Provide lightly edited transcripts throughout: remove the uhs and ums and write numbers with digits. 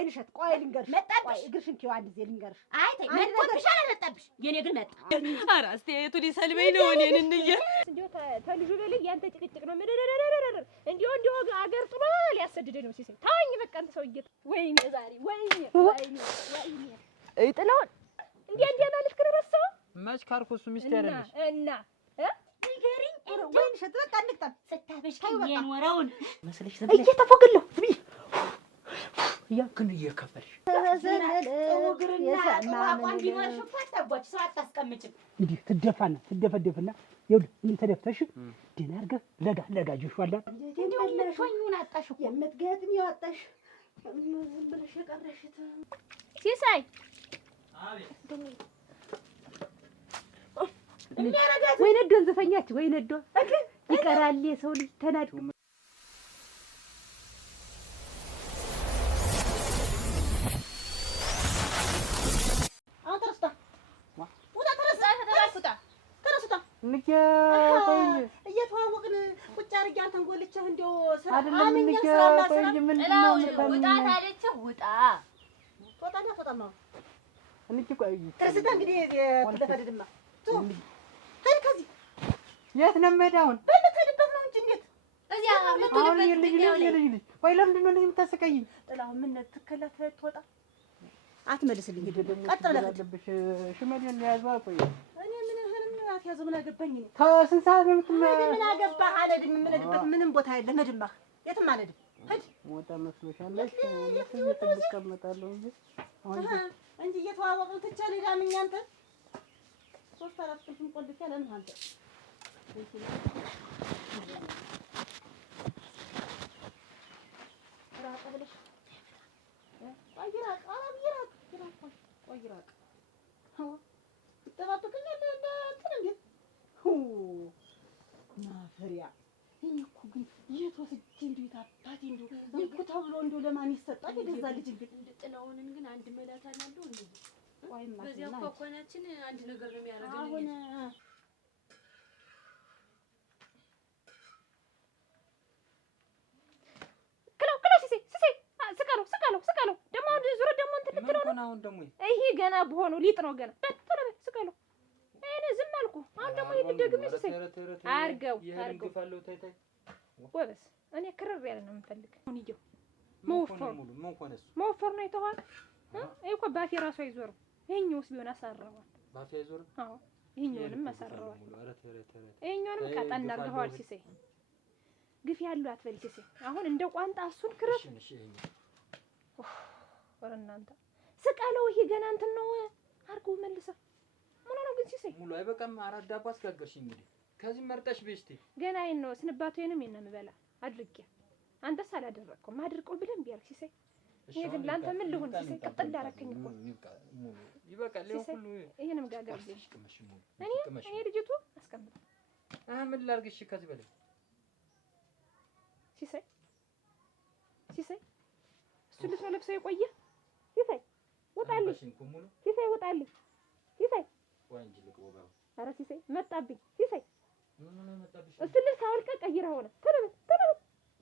ቆይ ልሸት ቆይ ልንገርሽ ቆይ እግርሽን ኪው አንድ ዜ ልንገርሽ አይ ተይ መጥቶብሽ አላመጣብሽ የኔ ግን መጣ ኧረ አስተያየቱ ሊሰልበኝ ነው እኔን እንዬ እንዴው ተልጁ በልይ ያንተ ጭቅጭቅ ነው እንዴው አገር ጥሎ ሊያሰድደኝ ነው ሲሰኝ ታውኝ በቃ አንተ ሰውዬ ወይኔ ዛሬ ወይኔ ጥላውን እንዴ ማለት ከረሰው ማች ካርኮሱ ሚስት ያረልሽ እና ንገሪኝ ወይኔ ሸት በቃ እንቅጣም ስታበሽ ከኔን ወራውን መስለሽ ዘብለ እየተፎገለሁ ዝም ያክን እየከፈልሽ ወግርና አቋም ቢኖርሽ እኮ አታጓች ሰው አታስቀምጭም እንዴ ትደፈደፍና ይኸውልህ ምን ተደፍተሽ ደህና አድርገህ ለጋ ጅሽዋላ እንደው ሾኙን አጣሽ እኮ የምትገጥም ያወጣሽ ዝም ብለሽ የቀረሽት ሲሳይ ወይ ነዶን ዘፈኛች ወይ ነዶ ይቀራል የሰው ልጅ ተናድኩ እየተዋወቅን ቁጭ አድርጌ አንተን ጎልቼህ እንደው ስራ አምኜ ስራ ውጣ ታለችህ ውጣ ጦጣማ እንጂ ቆይ ትርስታ እንግዲህ ተደፈደድማ ሄይ ከዚህ የት ነው የምሄዳውን በልተድበት ነው እንጂ እንዴት እዚያ ለተደበት ልጅ ቆይ ለምንድን ነው እንደዚህ የምታሰቃይኝ ጥላው ምን ትከላት ትወጣ አትመልስልኝ ቀጥ ብለህ ያለብሽ ሽመዴን ያዟ ቆይ እኔ ምን አትያዘው ምን አገባኝ እኔ ከስንት ሰዓት ነው ምን አገባህ አልሄድም የምንሄድበት ምንም ቦታ የለም መድማህ የትም አልሄድም ሂድ ሞታ መስሎሻለሽ ተቀመጣለሁ እንጂ እየተዋወቅን ትቼ ልዳምኝ አንተ 3-4 ቀን ቆልፍ ያለን አንተ ራቅ ብለሽ ቆይራቅ ተባብከኛል እንትን እንዴ ማፈሪያ እኔ እኮ ግን የት ወስጄ እንደው የታባቴ እንደው እኮ ተብሎ እንደው ለማን ይሰጣል የገዛ ልጅ እንግዲህ ጥላውንን ግን አንድ መላት አለው እንዴ ቆይማ በዚያ ኮኮናችን አንድ ነገር ነው የሚያደርገው አሁን ስቀለው ደግሞ ዙረ ደግሞ እንትን ልትለው ነው አሁን ደግሞ ይሄ ገና በሆነው ሊጥ ነው ገና በጥረ ስቀለው እኔ ዝም አልኩ አሁን ደግሞ ይደግም ሲሰይ አርገው ወበስ እኔ ክርር ያለ ነው የምፈልግ አሁን ይየው መወፈር ነው የተዋል እኮ ባፌ ራሱ አይዞርም ይሄኛውስ ቢሆን አሳረዋል ባፌ አይዞርም አዎ ይሄኛውንም አሳረዋል ይሄኛውንም ቀጠን አድርገዋል ሲሰይ ግፍ ያለው አትበል ሲሰይ አሁን እንደ ቋንጣ እሱን ክርር ወረ እናንተ ስቀለው ይሄ ገና እንትን ነው አርገው መልሰው ምን ነው ግን ሲሰይ ሙሉ አይበቃም አራት ዳቦ አስጋገርሽ እንግዲህ ከዚህ መርጠሽ ቤስቲ ገና ነው ስንባቶዬንም የነምበላ አድርቄ አንተስ አላደረኩም አድርቀው ብለን ቢያል ሲሰይ ይሄ ግን ላንተ ምን ልሁን ሲሰይ ቀጥል ዳረከኝ እኮ ይበቃል ሁሉ ይሄንም ጋጋር እኔ ልጅቱ አስቀምጥ ምን ላርግሽ ከዚህ በላይ ሲሰይ እሱ ልጅ ነው ለብሰው የቆየ ሲሰይ ወጣልኝ ሲሰይ ወጣልኝ ሲሰይ ወንጅ ልቆባው ኧረ ሲሰይ መጣብኝ ሲሰይ ምን መጣብሽ እሱ ልጅ አውልቀ ቀይረው ሆነ ተረበ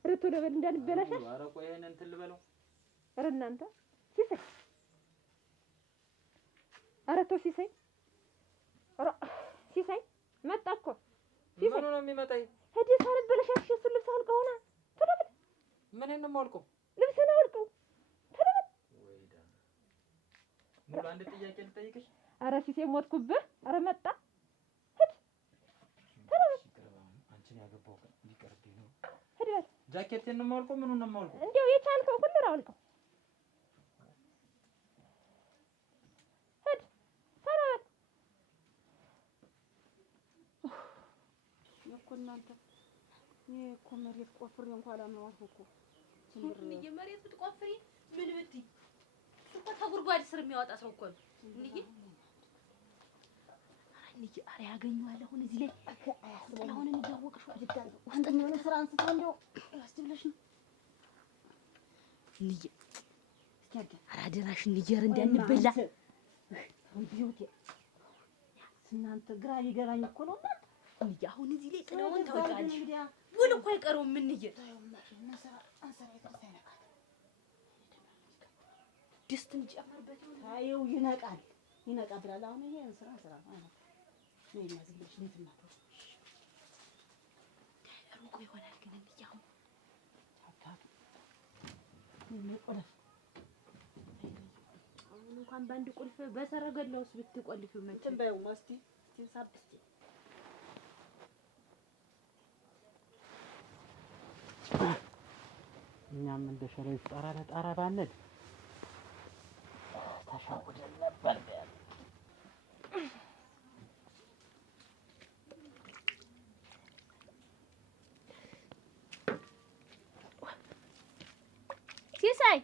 ርቶ ደበል እንዳልበላሽ ኧረ ቆይ ይሄን እንትን ልበለው ኧረ እናንተ ሲሰይ ኧረ ተው ሲሰይ ኧረ ሲሰይ መጣ እኮ ሲሰይ ምን ነው የሚመጣኝ ሄዲ ሳልበላሽ እሱ ልጅ አውልቀ ሆነ ተረበ ምን ነው የማውልቀው ልብስህን አውልቀው ተረበ ወይዳ ሙሉ አንድ ጥያቄ ልጠይቅሽ ኧረ ሲሰይ ሞትኩብህ ኧረ መጣ አንቺን ያገባው ይቀርብኝ ነው ሄድ በል ጃኬቴን ነው የማውልቀው ምኑን ነው የማውልቀው እንደው የቻልከው ሁሉ አውልቀው ሄድ ተረበ እኮ እናንተ እኔ እኮ መሬት ቆፍሬ እንኳን አላመዋልኩ እኮ እንዴ መሬት ብትቆፍሪ ምን ብትይ እኮ ተጉርጓድ ስር የሚያወጣ ሰው እኮ ነው እንዴ አረ ያገኘዋል አሁን እዚህ ላይ አሁን እንዲያወቅሽ ወድዳል አንተኛ ወለ ስራ አንስቶ እንደው ያስብለሽ ነው እንዴ እስኪ አረ አደራሽ እንዲጀር እንዳንበላ ቢዩቲ እናንተ ግራ ሊገባኝ እኮ ነው እንዴ አሁን እዚህ ላይ ጥለውን ታወጣለሽ ውል እኮ አይቀርም ምን ይየ ድስትም ጨመርበት ታየው ይነቃል ብላል። አሁን ይሄ ስራ ማለት ነው የሚያዝልሽ ለትና ሩቆ ይሆናል ግን እንዲያው ታታቱ ቆለፍ አሁን እንኳን ባንድ ቁልፍ በሰረገላውስ ብትቆልፊው መቼ ትንበዩ ማስቲ ትንሳብስቲ እኛም እንደ ሸረሪት ጣራ ለጣራ ባነድ ተሻውደን ነበር ቢያል ሲሳይ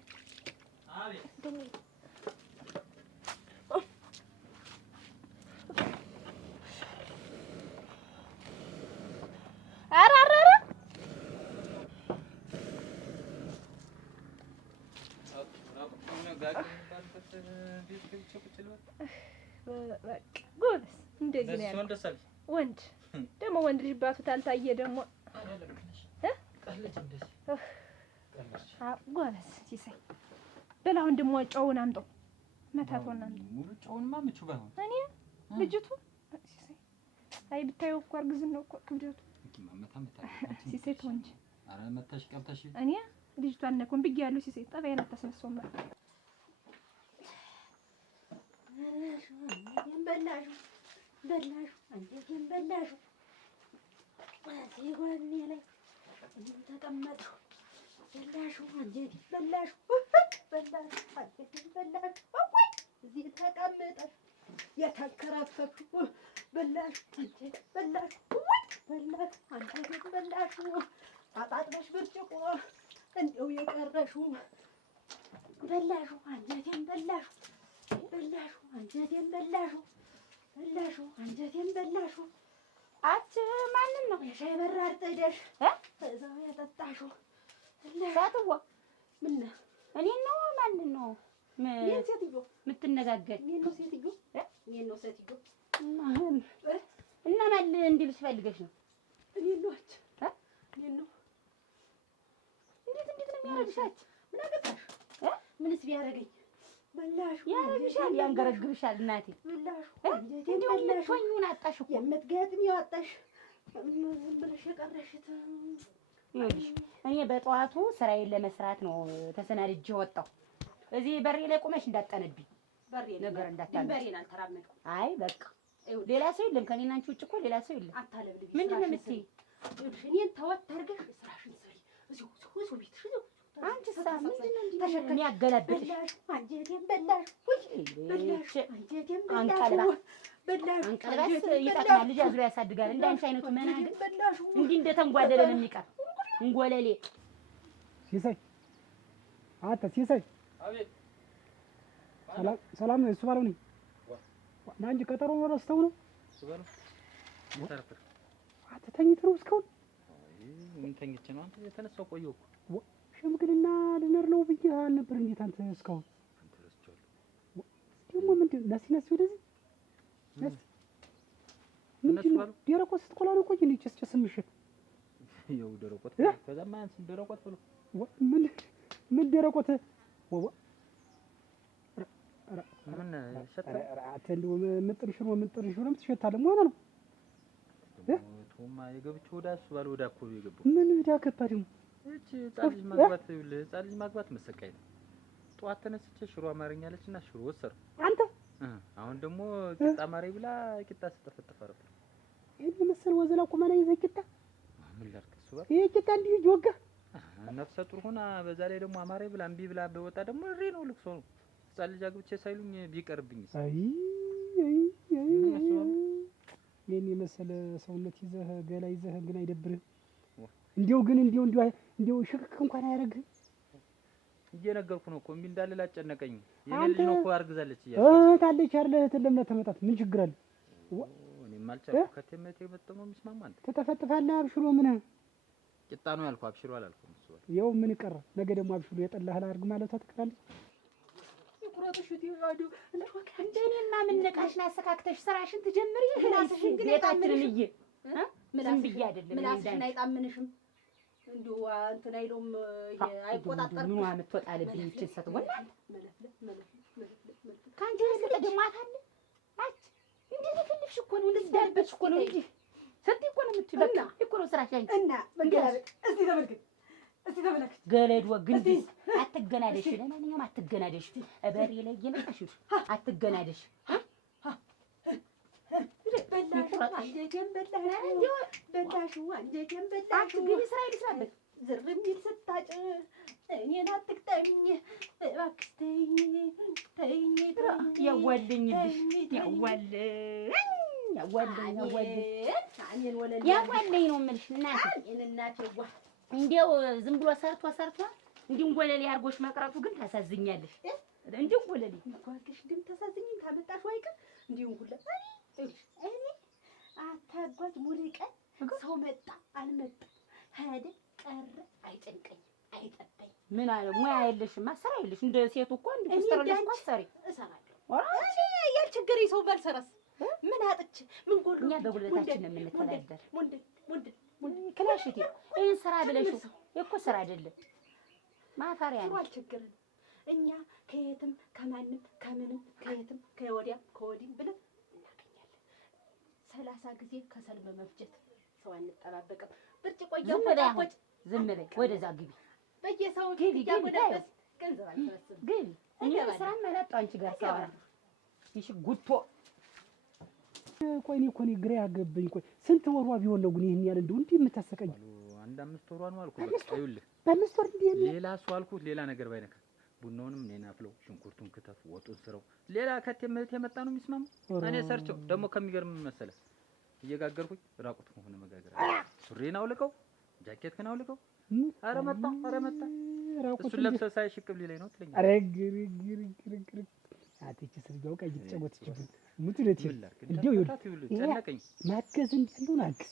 ጎበዝ እንደዚህ ነው ያለው። ወንድ ደግሞ ወንድ ልጅ ባቱ ታልታየ ደግሞ ጎበዝ ሲሳይ በል አሁን ደግሞ ጨውን አምጣው መታቶና ሙሉ ጨውንማ ምቹ ባይሆን እኔ ልጅቱ ሲሳይ አይ ብታየው እኮ አርግዝናው እኮ ክብደቱ ሲሳይ ተው እንጂ ኧረ መታሽ ቀብታሽ እኔ ልጅቷን ነኮን ብያለሁ ሲሳይ ጠባይን አታስነሳውም በላሹ አንጀቴን በላሹ እዚህ ጎኔ ላይ ተቀመጥኩ በላሹ አንጀቴን በላሹ አንጀቴን በላሹ እዚህ ተቀመጠሽ የተከራፈፍሽ በላሹ አንጀቴን በላሹ አንጀቴን በላሹ አጣጥበሽ ብርጭቆ እንደው የቀረሽው በላሹ አንጀቴን በላሹ አንጀቴን በላሹ አንጀቴን በላሹ አች ማንን ነው የሻይ በራር ጥደሽ እዛው ያጠጣሽው ሳትዋ ምን እኔን ነው ማንን ነው ምን ሴትዮ የምትነጋገር እኔን ነው ሴትዮ እና ማን እንዲልሽ ፈልገሽ ነው እኔን ነው እንዴት ነው የሚያረግሻች ምን አገባሽ ምንስ ቢያረገኝ በላሹ ያረግሻል ያንገረግርሻል እናቴ በላሹ እንዴው ምትሆኚውን አጣሽ እኮ የምትገጥሚው አጣሽ ዝም ብለሽ የቀረሽት ይኸውልሽ እኔ በጠዋቱ ስራዬን ለመስራት ነው ተሰናድጄ ወጣሁ እዚህ በሬ ላይ ቆመሽ እንዳጠነብኝ በሬ ነገር እንዳታመጪ በሬን አልተራመድኩም አይ በቃ ሌላ ሰው የለም ከኔና አንቺ ውጭ እኮ ሌላ ሰው የለም አታለብልኝ ምንድን ነው የምትይኝ ይኸውልሽ እኔን ተወት አድርገሽ ስራሽን ስሪ እዚሁ ቤትሽ አንቺ ስራ ምንድን ነው እንዴ የሚያገላብጥሽ አንጀቴን በላሽ አንጀቴን በላሽ አንቀልባስ ይጠቅማል ልጅ አዝሮ ያሳድጋል እንደ አንቺ አይነቱ መናገር እንዲህ እንደተንጓደለ ነው የሚቀር እንጎለሌ ሲሳይ አታ ሲሳይ አቤት ሰላም ነው እሱ ባለው ነኝ ናንጂ ቀጠሮ ነው ረስተው ነው እሱ ባለው ተረፈ አታ ተኝተው እስካሁን ምን ተኝቼ ነው አንተ የተነሳው ቆየሁ እኮ ሽምግልና ልነር ነው ብዬ አልነበር እንዴት አንተ እስካሁን አንተ ረስቻለሁ ደግሞ ምንድን ነሲ ወደዚህ ነሲ ምንድን ነው ደረቆት ስትቆላ ነው ቆይ እንዴ ጭስ ምሽት ይኸው ደረቆት ከዛማ አንተ ደረቆት ብሎ ምን ደረቆት ወዋ ምን ሸጣ አተ እንደው ምጥር ሽሮ ነው ትሸታለህ ማለት ነው ቶማ የገብቹ ወዳ እሱ ባለ ወዳ እኮ የገባው ምን ወዳ ከፓሪው እቺ ጻልጅ ማግባት መሰቃይ ነው ጧት ተነስቼ ሽሮ አማርኛለችና ሽሮ ወሰር አንተ አሁን ደግሞ ቂጣ ማሪ ብላ ቂጣ ስተፈተፈረፈ ይሄን መሰል ወዘላ ቁመና ይዘህ ቂጣ ምን ላድርግ እሱ ባል ይሄ ቂጣ እንዲህ ጆጋ ነፍሰ ጡር ሆና በዛ ላይ ደግሞ አማሪ ብላ እምቢ ብላ በወጣ ደግሞ እሬ ነው ልክሶ ነው ጻልጅ አግብቼ ሳይሉኝ ቢቀርብኝ አይ የኔ መሰለ ሰውነት ይዘህ ገላ ይዘህ ግን አይደብርህ እንዴው ሽክክ እንኳን አያረግ እየነገርኩ ነው እኮ እምቢ እንዳለ አጨነቀኝ የኔ ልጅ ነው እኮ አርግዛለች ታለች አይደል ተለምና ተመጣት ምን ችግር አለ እኔም አልቻልኩ ከተመቴ መጥቶ ነው የሚስማማ አንተ ተተፈጥፋለህ አብሽሮ ምን ቂጣ ነው ያልኩህ አብሽሮ አላልኩም እሱ ያው ምን ቀረ ነገ ደግሞ አብሽሮ የጠላህ አርግ ማለት ተተክላለች ይቁረጥሽ ይያዱ እንደኔማ ምን ነቃሽና አሰካክተሽ ስራሽን ትጀምሪ ራስሽን ግን የታችንን ምን ብዬ አይደለም ምላስሽን አይጣምንሽም እንዲሁ እንትን አይሎም አይቆጣጠርም ምን አመጣጣለብኝ እቺ ሰት ወላ ይሟታል። አች እንደዚህ ትንሽ እኮ ነው እንደዚህ ዳበች እኮ ነው እንጂ ስትይ እኮ ነው የምትይ። በቃ እኮ ነው ስራሽ አንቺ እና በገላበጥ እስቲ ተመልከት ገለድ ወግንዲ አትገናደሽ። ለማንኛውም አትገናደሽ። በሬ ላይ እየመጣሽ አትገናደሽ። አንጀቴን በላሽው አንጀቴን በላሽው። ግቢ ስራ ይልሳበት ዝር የሚል ስታጭ እኔን አትቅጠኝ እባክሽ ተይኝ ተይኝ። ያዋልኝልሽ ያዋልኝ ነው የምልሽ እናቴ። እንዲያው ዝም ብሎ ሰርቶ እንዲሁ ወለሌ አድርጎሽ መቅረቱ ግን ታሳዝኛለሽ። እንዲሁ ወለሌ እንኳንሽ ግን ታሳዝኝኝ ካመጣሽው አይቀር እንዲሁ ሁሉ እኔ አታጓጅ ሙሉ ቀን ሰው መጣ አልመጣ ሄደ ቀረ አይጨንቀኝ አይጠበኝ። ምን አለ ሙያ የለሽማ ስራ የለሽ። እንደ ሴቱ እኮ እንደ ተስተረለሽ እኮ ሰሪ እሰራለሁ። ያ ችግር ሰው ባልሰራስ ምን አጥቼ ምን ጎል እኛ በጉልበታችን ነው የምንተዳደር። ሙንድ ክላሽቲ ይሄን ስራ ብለሽው እኮ ስራ አይደለም ማፈሪያ ነው። አልቸገረንም እኛ ከየትም ከማንም ከምንም ከየትም ከወዲያ ከወዲህ ብለን እናገኛለን። 30 ጊዜ ከሰል በመፍጀት ሰው አንጠባበቅም። ብርጭቆ እያወጣቆጭ ዝም በይ ወደዛ ግቢ። በየሰው እያወዳበስ ገንዘብ አልሰበስብም። ግቢ እኔ ስራ መላጣው አንቺ ጋር ሳወራ ይሽ ጉቶ ቆይ እኔ እኮ ግራ ያገባኝ። ቆይ ስንት ወሯ ቢሆን ነው ግን ይሄን ያህል እንደው እንዲህ የምታሰቀኝ? አንድ 5 ወሯ ነው አልኩ። በቃ ይኸውልህ በ5 ወር እንዲህ ሌላ እሱ አልኩት ሌላ ነገር ባይነካ ቡናውንም እኔን አፍለው ሽንኩርቱን ከተፍ ወጡን ስረው ሌላ ከቴምት የመጣ ነው የሚስማማው። እኔ ሰርቸው ደግሞ ከሚገርም መሰለህ እየጋገርኩኝ ራቁት ሆነ መጋገር ሱሪን አውልቀው ጃኬትህን አውልቀው ኧረ መጣ እሱን ለብሰህ ሳይ ሽቅብ ሊለኝ ነው ትለኛለህ። ኧረ ግር አትቺ ስልጋው ቀይ ተጨወትችብኝ ምትለት እንዴው ጨነቀኝ። ማገዝ እንዲያለው ናግዝ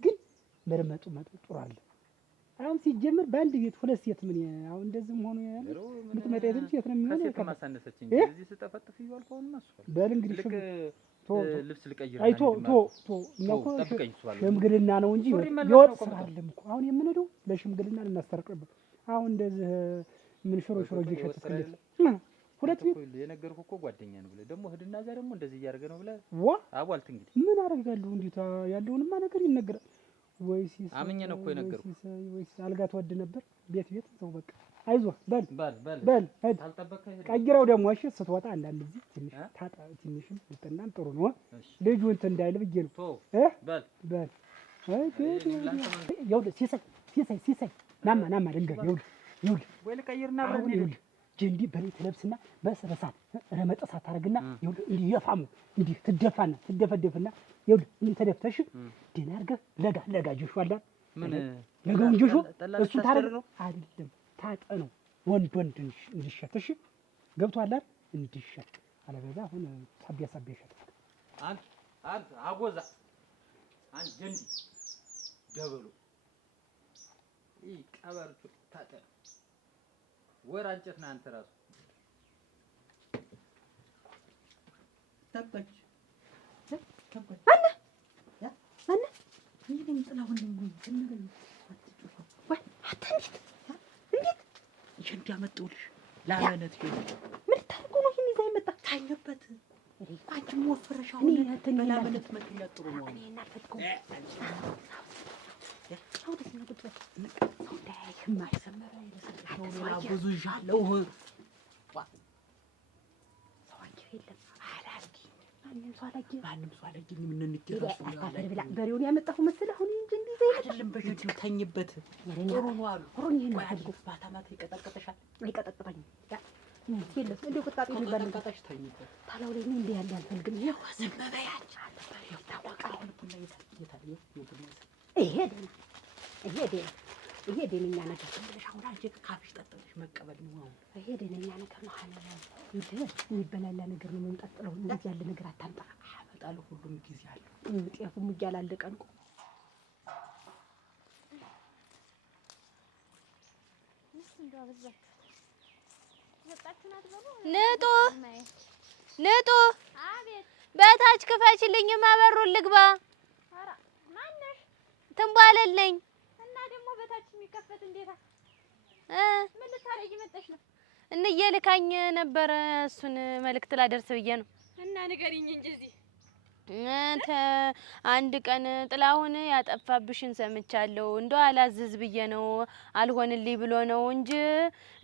ግን መርመጡ ጥሩ አለ። አሁን ሲጀምር በአንድ ቤት ሁለት ሴት ምን አሁን እንደዚህ ሆኖ ያለ ምትመጣ የትም ሴት ነው የሚሆነው። ከማሳነሰችኝ እዚህ ስጠፈጥፍ ይዋልከውን መስፈል በል እንግዲህ ልብስ ልቀይር አይቶ እኛ እኮ ሽምግልና ነው እንጂ የወጥ ስራ አይደለም እኮ አሁን የምንሄደው ለሽምግልና ልናስታርቅበት። አሁን እንደዚህ ምን ሽሮ እየሸጥክለት ሁለት ቤት የነገርኩህ እኮ ጓደኛ ነው ብለህ ደግሞ ህድና እዛ ደግሞ እንደዚህ እያደረገ ነው ብለህ አቧልት። እንግዲህ ምን አደርጋለሁ? እንዴት ያለውንማ ነገር ይነገራል። ወይስ አምኜ ነው እኮ የነገርኩህ። ወይስ አልጋ ትወድ ነበር? ቤት ሰው በቃ አይዞህ በል ቀይረው ደግሞ እሺ። ስትወጣ አንዳንድ ጊዜ ትንሽ ታጣ ትንሽም ልጥናም ጥሩ ነው። ልጁ እንትን እንዳይል ብዬ ነው። በል ይኸውልህ ሲሳይ ናማ ድንገት ይኸውልህ ወይ ልቀይርና ብለን ጀንዲ በሬ ትለብስና በሰበሳት ረመጠሳት ታረግና ይኸውልህ እንዲህ የፋሙ እንዲህ ትደፈደፍና ይኸውልህ እንዲህ ተደፍተሽ ደህና አድርገህ ለጋ ጆሹ አለ ምን ለጋውን ጆሹ እሱ ታረግ አይደለም ታጠነው ወንድ እንዲሸትሽ ገብቶሃል አይደል? እንዲሸት አለበዛ አሁን ሳቢያ ይሸታል። አንተ አጎዛ አንተ ጀንዲ ደበሉ ቀበርቹ ታጠነ ወር አንጨት ነህ አንተ ራሱ ተበች አነ ይሄን ጥላውን እንዴት ጀንዲ አመጣሁልሽ ለአመነት ይሁን ምን ታርጎ ነው ይሄን ይዛ ይመጣ ታኝበት አንቺም ወፍረሻው ለአመነት መጥያ ጥሩ ነው። እኔ እናፈጥኩ አው ደስ ነው ብትበት ሰው እንዳያይህም አይሰመረ ይለሰልሻው ሌላ ብዙ ዣለው ሰው አንቺ የለም አላርጊ ማንም ሰው አላርጊ ምን እንገራሱ ያለ በሬውን ያመጣሁ መሰለህ አሁን እንጂ እንዲህ ዘይት አይደለም። በጀጁ ተኝበት ጥሩ ነው አሉ ሆሮን ይሄን ነው ባታማት ይቀጠቅጥሻል። አይቀጠቅጠኝም የለም እንዴ ቁጣጤ የሚባል ነገር ተኝበት ታላው ላይ ነው እንዴ ያለ አልፈልግም። ይሄ ዘመበያች አለበሬው ታቋቃው ቡና ይታል ይሄ ደንኛ ነገር ትንሽ አሁን አንቺ ካፍሽ ጠጥተሽ መቀበል ነው። ይሄ ደንኛ ነገር ነው። እንዴ የሚበላላ ነገር ነው የምንጠጥለው። እንደዚህ ያለ ነገር አታምጣ። አመጣለሁ ሁሉም ጊዜ አለ። ጤፉም እያላለቀ ነው። ልጡ አቤት በታች ክፈችልኝ ማበሩን ልግባ። ኧረ ማነሽ? ትንባለልኝ እና ደግሞ በታች የሚከፈት እንዴታ ምን ልታረጊ መጣሽ ነው? እንዬ ልካኝ ነበረ እሱን መልእክት ላደርስ ብዬ ነው። እና ንገሪኝ እንጂ እዚህ አንድ ቀን ጥላሁን ያጠፋብሽን ሰምቻለሁ። እንደው አላዝዝ ብዬ ነው አልሆንልኝ ብሎ ነው እንጂ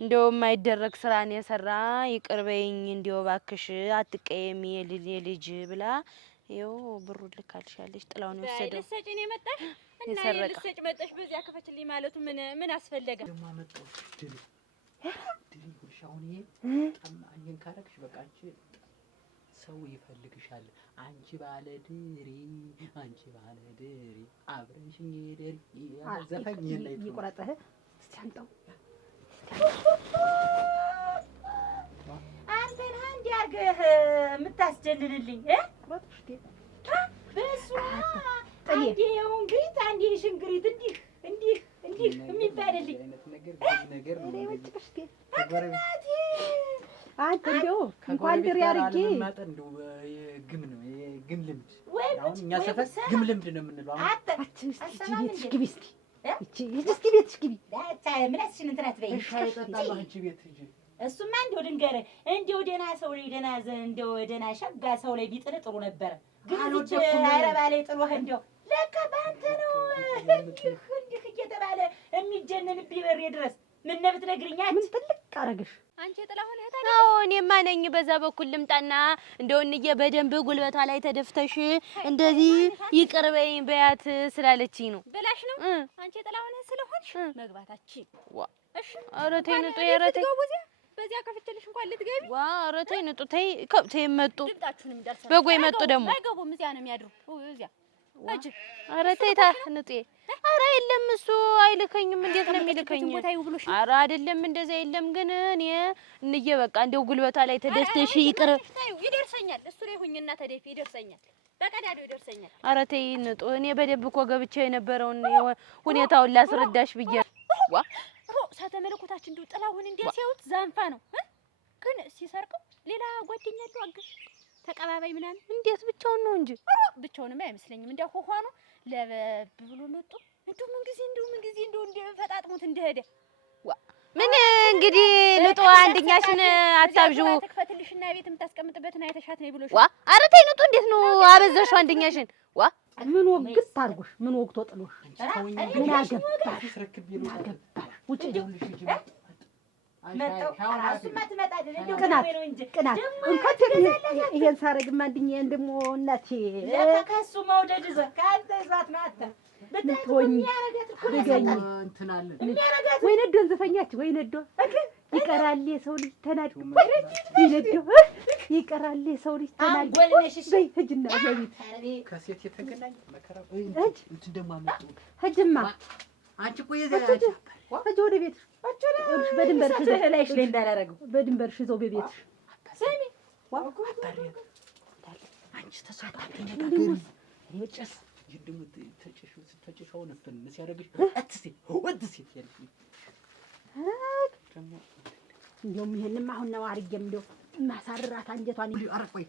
እንደው የማይደረግ ስራን የሰራ ይቅር በይኝ እንደው እባክሽ አትቀየሚ የልጅ ብላ ይኸው ብሩ ልካልሻለች። ጥላሁን የወሰደው ልትሰጪ ነው የመጣሽ እና ልትሰጪ መጣሽ። በዚያ ክፈችልኝ ማለቱ ምን አስፈለገ? ደግሞ አመጣው ድል ሁልሻውን በጣም አንቺን ካረክሽ በቃ አንቺ ሰው ይፈልግሻል። አንቺ ባለ ድሪ አብረሽኝ ድሪ ዘፈኝ ላይ ይቆራጠህ እስቲ አንተው አንተን አንድ ያርገህ የምታስጀልልልኝ በሱ አንዴ የወንግሪት አንዴ ሽንግሪት እንዲህ የሚባልልኝ ነገር ነው። አንተ እንደው እንኳን ድሬ አድርጌ ማጠን እንደው ግም ነው ግም ልምድ አሁን እኛ ሰፈር ግም ልምድ ነው የምንለው። አሁን ቤትሽ ግቢ እስኪ ቤትሽ ግቢ ምላስሽን እንትን አትበይ። እጠጣለሁ አንቺ ቤት ሂጂ። እሱማ እንደው ልንገርህ እንደው ደህና ሰው ላይ እንደው ደህና ሸጋ ሰው ላይ ቢጥል ጥሩ ነበረ። ግን እዚህ አረባ ላይ ጥሎህ እንደው ለካ በአንተ ነው እንዲህ እየተባለ የሚጀነንብኝ በሬ ድረስ ምን ነብት ነግሪኛት ምን ትልቅ አረግሽ አንቺ ጥላሁን እህታ ነው። እኔማ ነኝ በዛ በኩል ልምጣና እንደው እንዬ በደንብ ጉልበቷ ላይ ተደፍተሽ እንደዚህ ይቅር በይኝ በያት ስላለችኝ ነው ብላሽ ነው። አንቺ ጥላሁን ስለሆንሽ መግባታችን እሺ። ኧረ ተይ ንጡ ኧረ ተይ በዚያ ከፍተልሽ እንኳን ልትገቢ ኧረ ተይ ንጡ ተይ። ከብቴ መጡ ድምጣችሁንም እንዳልሰማ በጎይ መጡ ደግሞ አይገቡም። እዚያ ነው የሚያድሩ እዚያ እጅ ኧረ ተይ ንጡ ኧረ የለም እሱ አይልከኝም። እንዴት ነው የሚልከኝ? ኧረ አይደለም እንደዛ የለም። ግን እኔ እንዬ በቃ እንደው ጉልበቷ ላይ ተደፍተሽ ይቅር ይደርሰኛል። እሱ ላይ ሁኝና ተደፊ ይደርሰኛል። በቀዳዳው ይደርሰኛል። ኧረ ተይ ንጡ እኔ በደንብ እኮ ገብቼ የነበረውን ሁኔታውን ላስረዳሽ ብዬ ሳተ መለኮታችን እንደው ጥላሁን እንዴት ሲያዩት ዛንፋ ነው። ግን ሲሰርቀው ሌላ ጓደኛ አለው አግሽ ተቀባባይ ምናምን እንዴት ብቻውን ነው እንጂ ብቻውንማ አይመስለኝም። እንደው ሆሆኑ ለበብ ብሎ መጡ። እንደው ምን ጊዜ እንደው ፈጣጥሙት እንደሄደ ምን እንግዲህ ንጡ አንደኛሽን አታብዡ ተከፈትልሽና ቤት የምታስቀምጥበትን አይተሻት ነው ብሎሽ ኧረ ተይ ንጡ እንዴት ነው አበዛሽው አንደኛሽን ምን ወግስ ታርጉሽ ምን ወግቶ ጥሎሽ ምን አገባሽ ውጪ ቅናት ይሄን ሳረግማ አንድኛዬን ደግሞ እናቴ ከእሱ መውደድ ይዘህ ከአንተ ይዟት ነው አንተ ብትሆኝ ብገኝ ወይ ነዶን ዘፈኛች ወይ ነዶ ይቀራል የሰው ልጅ ተናዶ ወይ ነዶ ይቀራል የሰው ልጅ ተናዶ በይ ሂጂና በቤት ከሴት የተገናኘ መከራ እንትን ደግሞ አመጡ ሂጂማ አንቺ እኮ የዘላች ሂጂ ወደ ቤትሽ በድንበር ሽዘው ላይሽ ላይ እንዳላረገው በድንበር ሽዘው በቤትሽ ሰሚ አባሪያ አንቺ ተሰጣጥ ነገር ይጨስ ይደም ተጨሽው ነፍተን ሲያረግሽ አትሲ ያልሽ እንደውም ይሄንማ አሁን ነው አርጌም እንደው ማሳራት አንጀቷን አረቆይ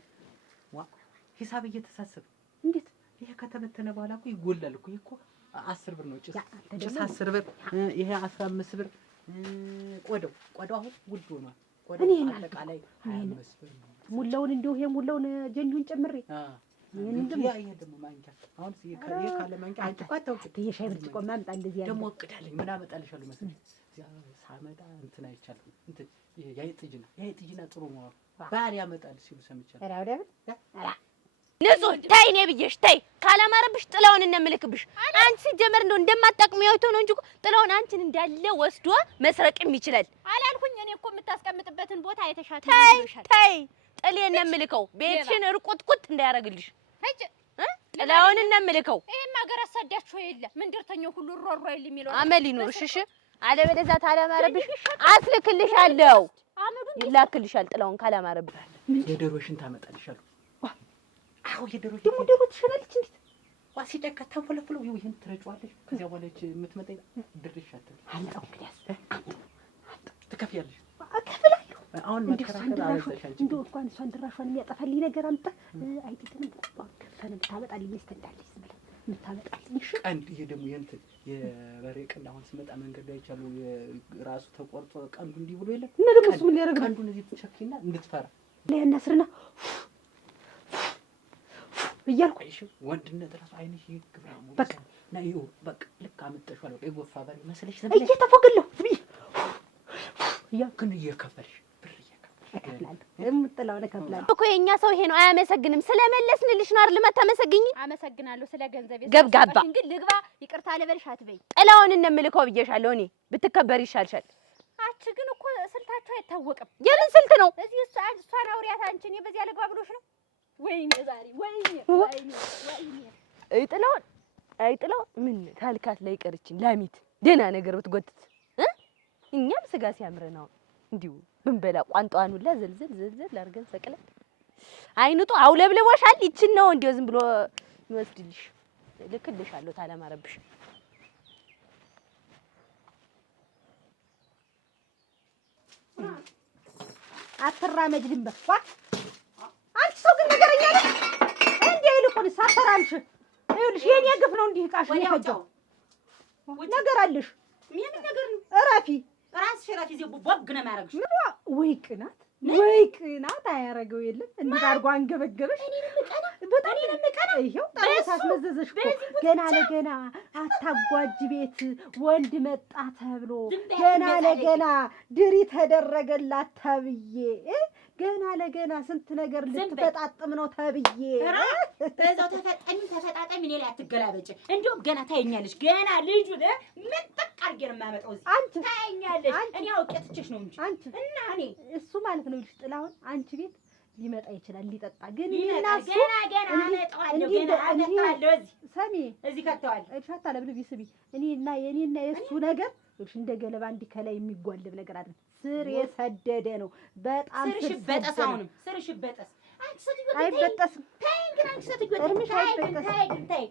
ሂሳብ እየተሳሰበ እንዴት ይሄ ከተበተነ በኋላ እኮ ይጎላል እኮ 10 ብር ነው ጭስ 10 ብር ይሄ 15 ብር ቆዳው አሁን ውድ ሆኗል። ቆዳው አጠቃላይ 25 ብር ነው። ሙላውን እንደው ይሄ ሙላውን ጀንጁን ጨምሬ ይሄን ደግሞ ማንኪያ አሁን ካለ ማንኪያ አንቺ እኮ አታውቂ የሻይ ብርጭቆ ማምጣ እንደዚህ ያለ ደግሞ እቅዳለኝ ምን አመጣልሻለሁ መሰለኝ ሳመጣ እንትን አይቻልም እንትን ያይጥጅና ጥሩ ነው ባል ያመጣል ሲሉ ሰምቻለሁ። ንጹህ ታይ እኔ ብዬሽ ታይ ካላማረብሽ ጥላውን እንምልክብሽ አንቺ ሲጀመር እንደው እንደማጣቅም ያውቶ ነው እንጂ ጥላውን አንቺን እንዳለ ወስዶ መስረቅም ይችላል አላልኩኝ። እኔ እኮ የምታስቀምጥበትን ቦታ አይተሻት ነው። ታይ ጥሌን እንምልከው ቤትሽን ርቁጥቁጥ እንዳያረግልሽ እጭ ጥላውን እንምልከው። ይሄማ ሀገር አሳዳችሁ የለ ምንድርተኛው ሁሉ ሮሮ ይል የሚለው አመል ይኖርሽ። እሺ አለበለዚያ ታላማረብሽ አስልክልሻለሁ። ይላክልሻል ጥላውን ካላማረብሽ የዶሮሽን ታመጣልሻለሁ። አዎ የዶሮ ትሸናለች እንዴ ዋሲደካ ተንፈለፈለው ይሄን ትረጫዋለሽ። ከዚያ በኋላ የምትመጣ ድርሻት አላው ክላስ ትከፍያለሽ። አከፍላለሁ። አሁን መከራከር አለሽ አንቺ እንደው እንኳን እሷን ድራሿን የሚያጠፋልኝ ነገር አምጣ አይጥተን ከፈነ ታመጣልኝ ይስተዳልሽ ማለት የምታመጣልኝ እሺ። ቀንድ ይሄ ደግሞ የበሬ ቀንድ አሁን ስመጣ መንገድ ላይ ይቻሉ ራሱ ተቆርጦ ቀንዱ እንዲህ ብሎ የለም እና ደግሞ እሱ ምን ያደርግ ቀንዱን እዚህ ትቸኪና እንድትፈራ ለያና ስርና እያልኩ ወንድነት ራሱ አይንሽ ይግብራሙ በቃ ነው በቃ ልክ አመጣሽዋል። በቃ የጎፋ በሬ መስለሽ ዝም ብለሽ እየተፎገለሁ እያልኩ ነው እየከፈልሽ ብር እከፍላለሁ የምጥለውን እከፍላለሁ እኮ የእኛ ሰው ይሄ ነው። አያመሰግንም። ስለመለስንልሽ ነው አይደል የማታመሰግኝ? አመሰግናለሁ ስለ ገንዘቤ ገብጋባ ግን ልግባ ይቅርታ ልበልሽ አትበይ። ጥላውን እንምልከው ብዬሻለሁ። እኔ ብትከበር ይሻልሻል። አንቺ ግን እኮ ስልታቸው አይታወቅም። የምን ስልት ነው? እዚህ እሷን አውሪያት አንቺ። እኔ በዚያ ልግባ ብሎሽ ነው? ወይኔ ዛሬ ወይኔ አይጥላውን ምን ታልካት ላይ ቀርችን ላሚት ደህና ነገር ብትጎትት እኛም ስጋ ሲያምረን አሁን እንዲሁ ብንበላ ቋንጣዋን ሁላ ዘልዘል አድርገን ሰቅለን አይንጡ አውለብልቦሻል። ይችን ነው እንዲሁ ዝም ብሎ ይወስድልሽ። ልክልሻለሁ ታለማረብሽ አትራመጅ ድንበር ዋ አንቺ ሰው ግን ነገረኛ ነሽ እንዴ? ይልቁንስ አትራምሽ። ይኸውልሽ የኔ ግፍ ነው እንዲህ ዕቃሽ ነው የፈጀው። ነገር አለሽ። ምን ነገር ነው? እረፊ ራስሽ እረፊ። እዚህ ቦግ ነው የማያረግሽ። ወይ ቅናት አያረገው የለም እንዴት አድርጎ አንገበገበሽ። በጣም ለምቀና ይሄው ጣሳት መዘዘሽ እኮ ገና ለገና አታጓጅ ቤት ወንድ መጣ ተብሎ ገና ለገና ድሪ ተደረገላት ተብዬ ገና ለገና ስንት ነገር ልትፈጣጥም ነው ተብዬ በዛው ተፈጣጣሚ እኔ ላይ አትገላበጭ። እንዲሁም ገና ታየኛለሽ። ገና ልጁ ምን ጠቃርጌ ነው የማመጣው እዚህ አንቺ ታየኛለሽ። እኔ አውቄ ትችሽ ነው እንጂ አንቺ እና እኔ እሱ ማለት ነው ልጅ ጥላሁን አንቺ ቤት ሊመጣ ይችላል ሊጠጣ ግን ገና አመጣዋለሁ ገና አመጣዋለሁ ሰሚ እዚህ ከተዋል እሻታ ለብልብ ይስቢ እኔና የኔና የሱ ነገር እሺ እንደ ገለባ እንዲ ከላይ የሚጓልብ ነገር አይደል። ስር የሰደደ ነው በጣም ስርሽ በጠስ አሁንም ስርሽ በጠስ አንቺ ስትዩ አይበጠስም። ተይኝ ግን አንቺ ስትዩ ተይ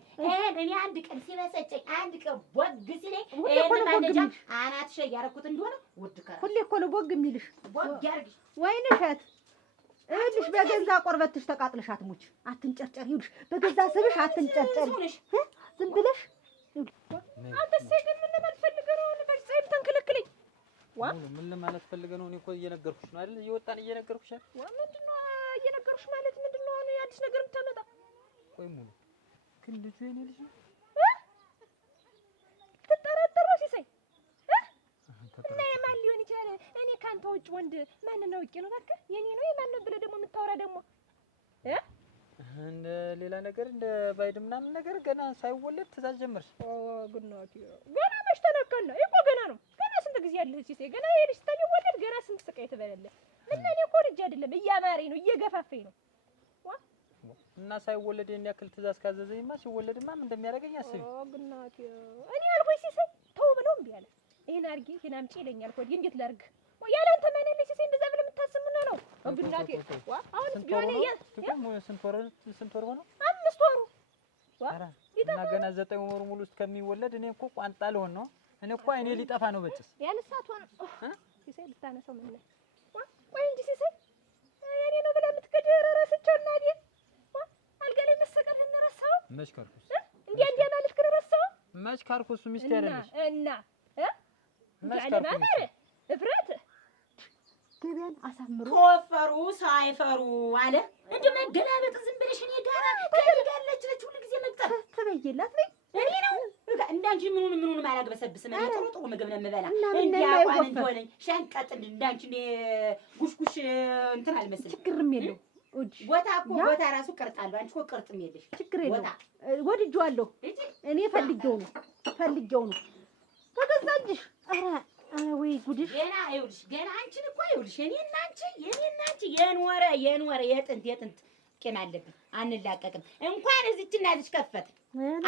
እኔ አንድ ቀን ሲበሰጨኝ አንድ ቀን ቦግ ሲለኝ ማነጃ አናትሽ ያረኩት እንደሆነ ውድ ከራ ሁሌ እኮ ነው ቦግ የሚልሽ ቦግ ያርግሽ ወይንሸት እልሽ በገዛ ቆርበትሽ ተቃጥለሽ አትሙች። አትንጨርጨር ይልሽ በገዛ ስብሽ አትንጨርጨር ዝም ብለሽ አንተስ ግን ምን ለማልፈልገው ነው ለፈጽም ተንከለክለኝ ምን ለማለት ፈልገህ ነው? እኔ እኮ እየነገርኩሽ ነው አይደል? እየወጣን እየነገርኩሽ አይደል? ምንድነው እየነገርኩሽ ማለት ምንድነው? እኔ አዲስ ነገር የምታመጣ ቆይ ሙሉ ግን ልጁ የኔ ልጅ ነው ትጠራጠረው ሲሳይ እና የማን ሊሆን ይችላል? እኔ ካንተ ውጭ ወንድ ማን ነው አውቄ ነው በቃ የኔ ነው የማን ነው ብለህ ደግሞ የምታወራ ደግሞ እንደ ሌላ ነገር እንደ ባይድ ምናምን ነገር ገና ሳይወለድ ትእዛዝ ጀመርሽ? ግናት ገና መች ተነካና እኮ ገና ነው። ገና ስንት ጊዜ ያለህ ሲሳይ ገና የልጅ ተሚወለድ ገና ስንት ስቃይ ትበላለህ። እና እኔ እኮ ልጅ አይደለም እያማረኝ ነው እየገፋፈኝ ነው። እና ሳይወለድ የኔ ያክል ትእዛዝ ካዘዘኝማ ሲወለድማ ምን እንደሚያደርገኝ አስቢ። ግናት እኔ አልኩኝ ሲሳይ ተው ብለው እምቢ አለ። ይሄን አድርጊ ይሄን አምጪ ይለኛል። ኮዲ እንዴት ላድርግ? ያለ አንተ ማን ያለሽ ሲሳይ እንደዛ ብለህ የምታስብ ምን ነው? ግናት አሁን ስንት ወር ሆነው? 5 ወሩ እና ገና 9 ወሩ ሙሉ እስከሚወለድ እኔ እኮ ቋንጣ ልሆን ነው። እኔ እኮ አይኔ ሊጠፋ ነው በጭስ ያንሳት ሆነ ሲሳይ ልታነሳው ምን ነው? ቆይ እንጂ ሲሳይ የኔ ነው ብለህ የምትከደረ ራስቸው እና አይደል? አልጋ ላይ መሰቀልህን ረሳው? መች ካልኩስ እንዴ ማለት ከረሳው? መች ካልኩስ ሚስቴ አይደለሽ እና መች ካልኩስ እፍረት ገበያን አሳምሩ ተወፈሩ ሳይፈሩ አለ እንዴ መገላበጥ ዝም ብለሽ እኔ ጋር ከልጋለች ለች ሁሉ ጊዜ መቅጠር ተበየላት ነኝ እኔ ነው እንዳንቺ ምኑን ማላግበሰብስም እኔ ጥሩ ምግብ ነው የምበላ እንዴ አቋም እንደሆነኝ ሸንቀጥ እንዳንቺ ጉሽጉሽ እንትን አልመስልም። ችግርም የለው ቦታ እኮ ቦታ ራሱ ቀርጣለሁ። አንቺ እኮ ቅርጥም የለሽ። ችግር የለው ወድጄዋለሁ። እኔ ፈልጌው ነው በገዛ እጅሽ። ኧረ ወይ ጉድሽ ገና ይኸውልሽ ገና አንቺን እኮ ይኸውልሽ የኔና አንቺ የኖረ የጥንት ቂም አለብን። አንላቀቅም። እንኳን እዚችና ልጅ ከፈት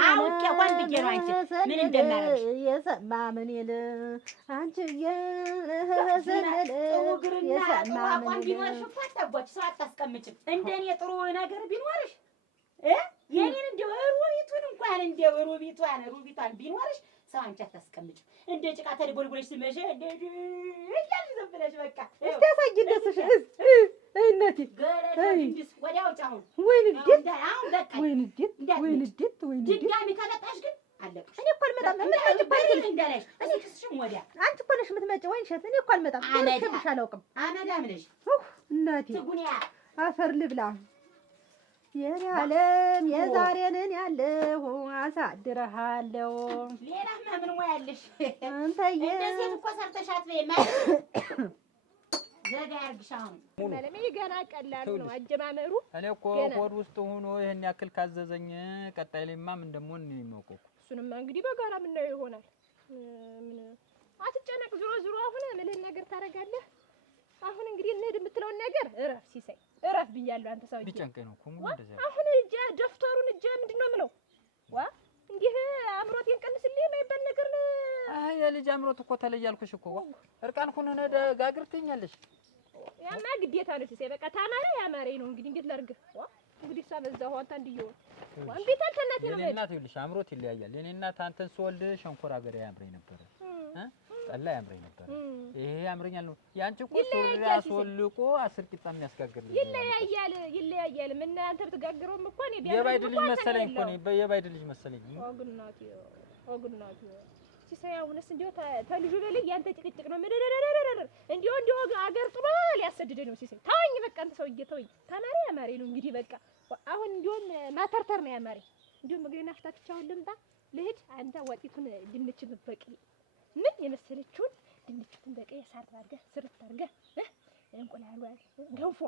አውቄ ሆን ብዬ ነው አንቺ ምን እንደማረግሽ የሰማ ምን ይል አንቺ የሰነለ የሰማ ምን ቢኖርሽ እኮ አታጓች ሰው አታስቀምጭም። እንደኔ ጥሩ ነገር ቢኖርሽ የኔን እንደው ሩቢቷን ቢኖርሽ ሰው አንቺ አታስቀምጭም። እንደ ጭቃ ተደቦልቦለሽ ስመሽ እያልሽ ዝም ብለሽ በቃ እስቲ አሳይደስሽ እናቴ ገረድስ ወዲያው ጫው ወይንዴት አሁን በቃ ወይንዴት ድጋሚ ከመጣሽ ግን አለቅሽ። እኔ እኮ አልመጣም። እምትመጪ እኮ አይደለሽ እንዳለሽ እስኪስሽም ወዲያ አንቺ እኮ ነሽ የምትመጪ ወይንሸት። እኔ እኮ አልመጣም። እምልሽ አላውቅም። አመዳም ነሽ እናቴ ትጉኒያ አፈር ልብላ የኔ ዓለም የዛሬንን ያለሁ አሳድረሃለሁ። ሌላማ ምን ሙያለሽ? አንተዬ እንደዚህ እኮ ሰርተሽ አትበይም። ዘጋ ያርግሽ። አሁን ለምን ገና ቀላል ነው አጀማመሩ። እኔ እኮ ሆድ ውስጥ ሆኖ ይሄን ያክል ካዘዘኝ ቀጣይ ላይማ ምን እንደምሆን እኔ የማውቀው። እሱንማ እንግዲህ በጋራ የምናየው ይሆናል። ምን አትጨነቅ። ዞሮ ዞሮ አሁን ምልህን ነገር ታደርጋለህ። አሁን እንግዲህ እንሂድ የምትለውን ነገር እረፍ ሲሳይ፣ እረፍ ብያለሁ። አንተ ሰውዬ ቢጨንቀኝ ነው እኮ ሙሉ እንደዚያ። አሁን እጄ ደፍተሩን እጄ ምንድን ነው የምለው? ዋ እንዲህ አምሮቴን ቀንስልኝ የማይባል ነገር ነው። አይ የልጅ አምሮት እኮ ተለያልኩሽ እኮ። እርቃን ሁነህ ጋግር ትይኛለሽ። ያማ ግዴታ ነው ሲሳይ። በቃ ታማረ ያማረኝ ነው እንግዲህ እንዴት ላድርግ? ዋ እንግዲህ እሷ በዛው አንተ እንዲየው እንዴት አልተናት ነው የኔ እናት ይልሽ አምሮት ይለያያል። የኔ እናት አንተን ስወልድ ሸንኮራ አገዳ ያምረኝ ነበር፣ ጠላ ያምረኝ ነበር። ይሄ ያምረኛል ነው ያንቺ እኮ ሱሪ አስወልቆ 10 ቂጣ የሚያስጋግር ነው። ይለያያል። ምን አንተ ብትጋግረውም እኮ ነው የባይድ ልጅ መሰለኝ እኮ ነው። የባይድ ልጅ መሰለኝ። ኦግናት ሲሳይ አሁንስ እንዲሁ ተልጁ በላይ ያንተ ጭቅጭቅ ነው። እንዲሁ አገር ጥሎ ሊያሰድደኝ ነው ሲሳይ። ተወኝ በቃ አንተ ሰውዬ ተወኝ። ታማሪ ያማሪ ነው እንግዲህ በቃ አሁን እንዲሁም ማተርተር ነው ያማሪ። እንዲሁም እግሬን አፍታትቻውን ልምጣ ልሂድ። አንተ ወጢቱን ድንች ብትበቂ ምን የመሰለችውን ድንቹን በቀይ ሳር አድርገህ ስርት አድርገህ እንቁላሏን ገንፎ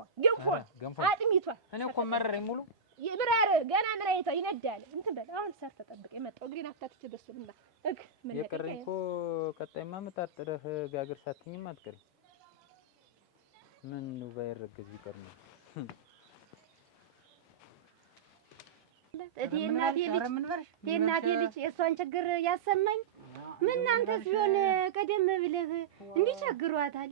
አጥሚቷን እኔ እኮ መረረኝ ሙሉ ይብራር ገና ምን አይታ ይነዳል እንትን በል። አሁን ሳር ተጠብቀ የመጣው እግሬን አፍታትቼ በሱልና ምን የቀረኝ እኮ ቀጣይማ ምጣጥረህ ጋግር ሳትኝም አትቀሪ። ምን ነው ባይረገዝ ይቀር ነው የእናቴ ልጅ የእሷን ችግር ያሰማኝ። ምን አንተስ ቢሆን ቀደም ብለህ እንዲቸግሯታል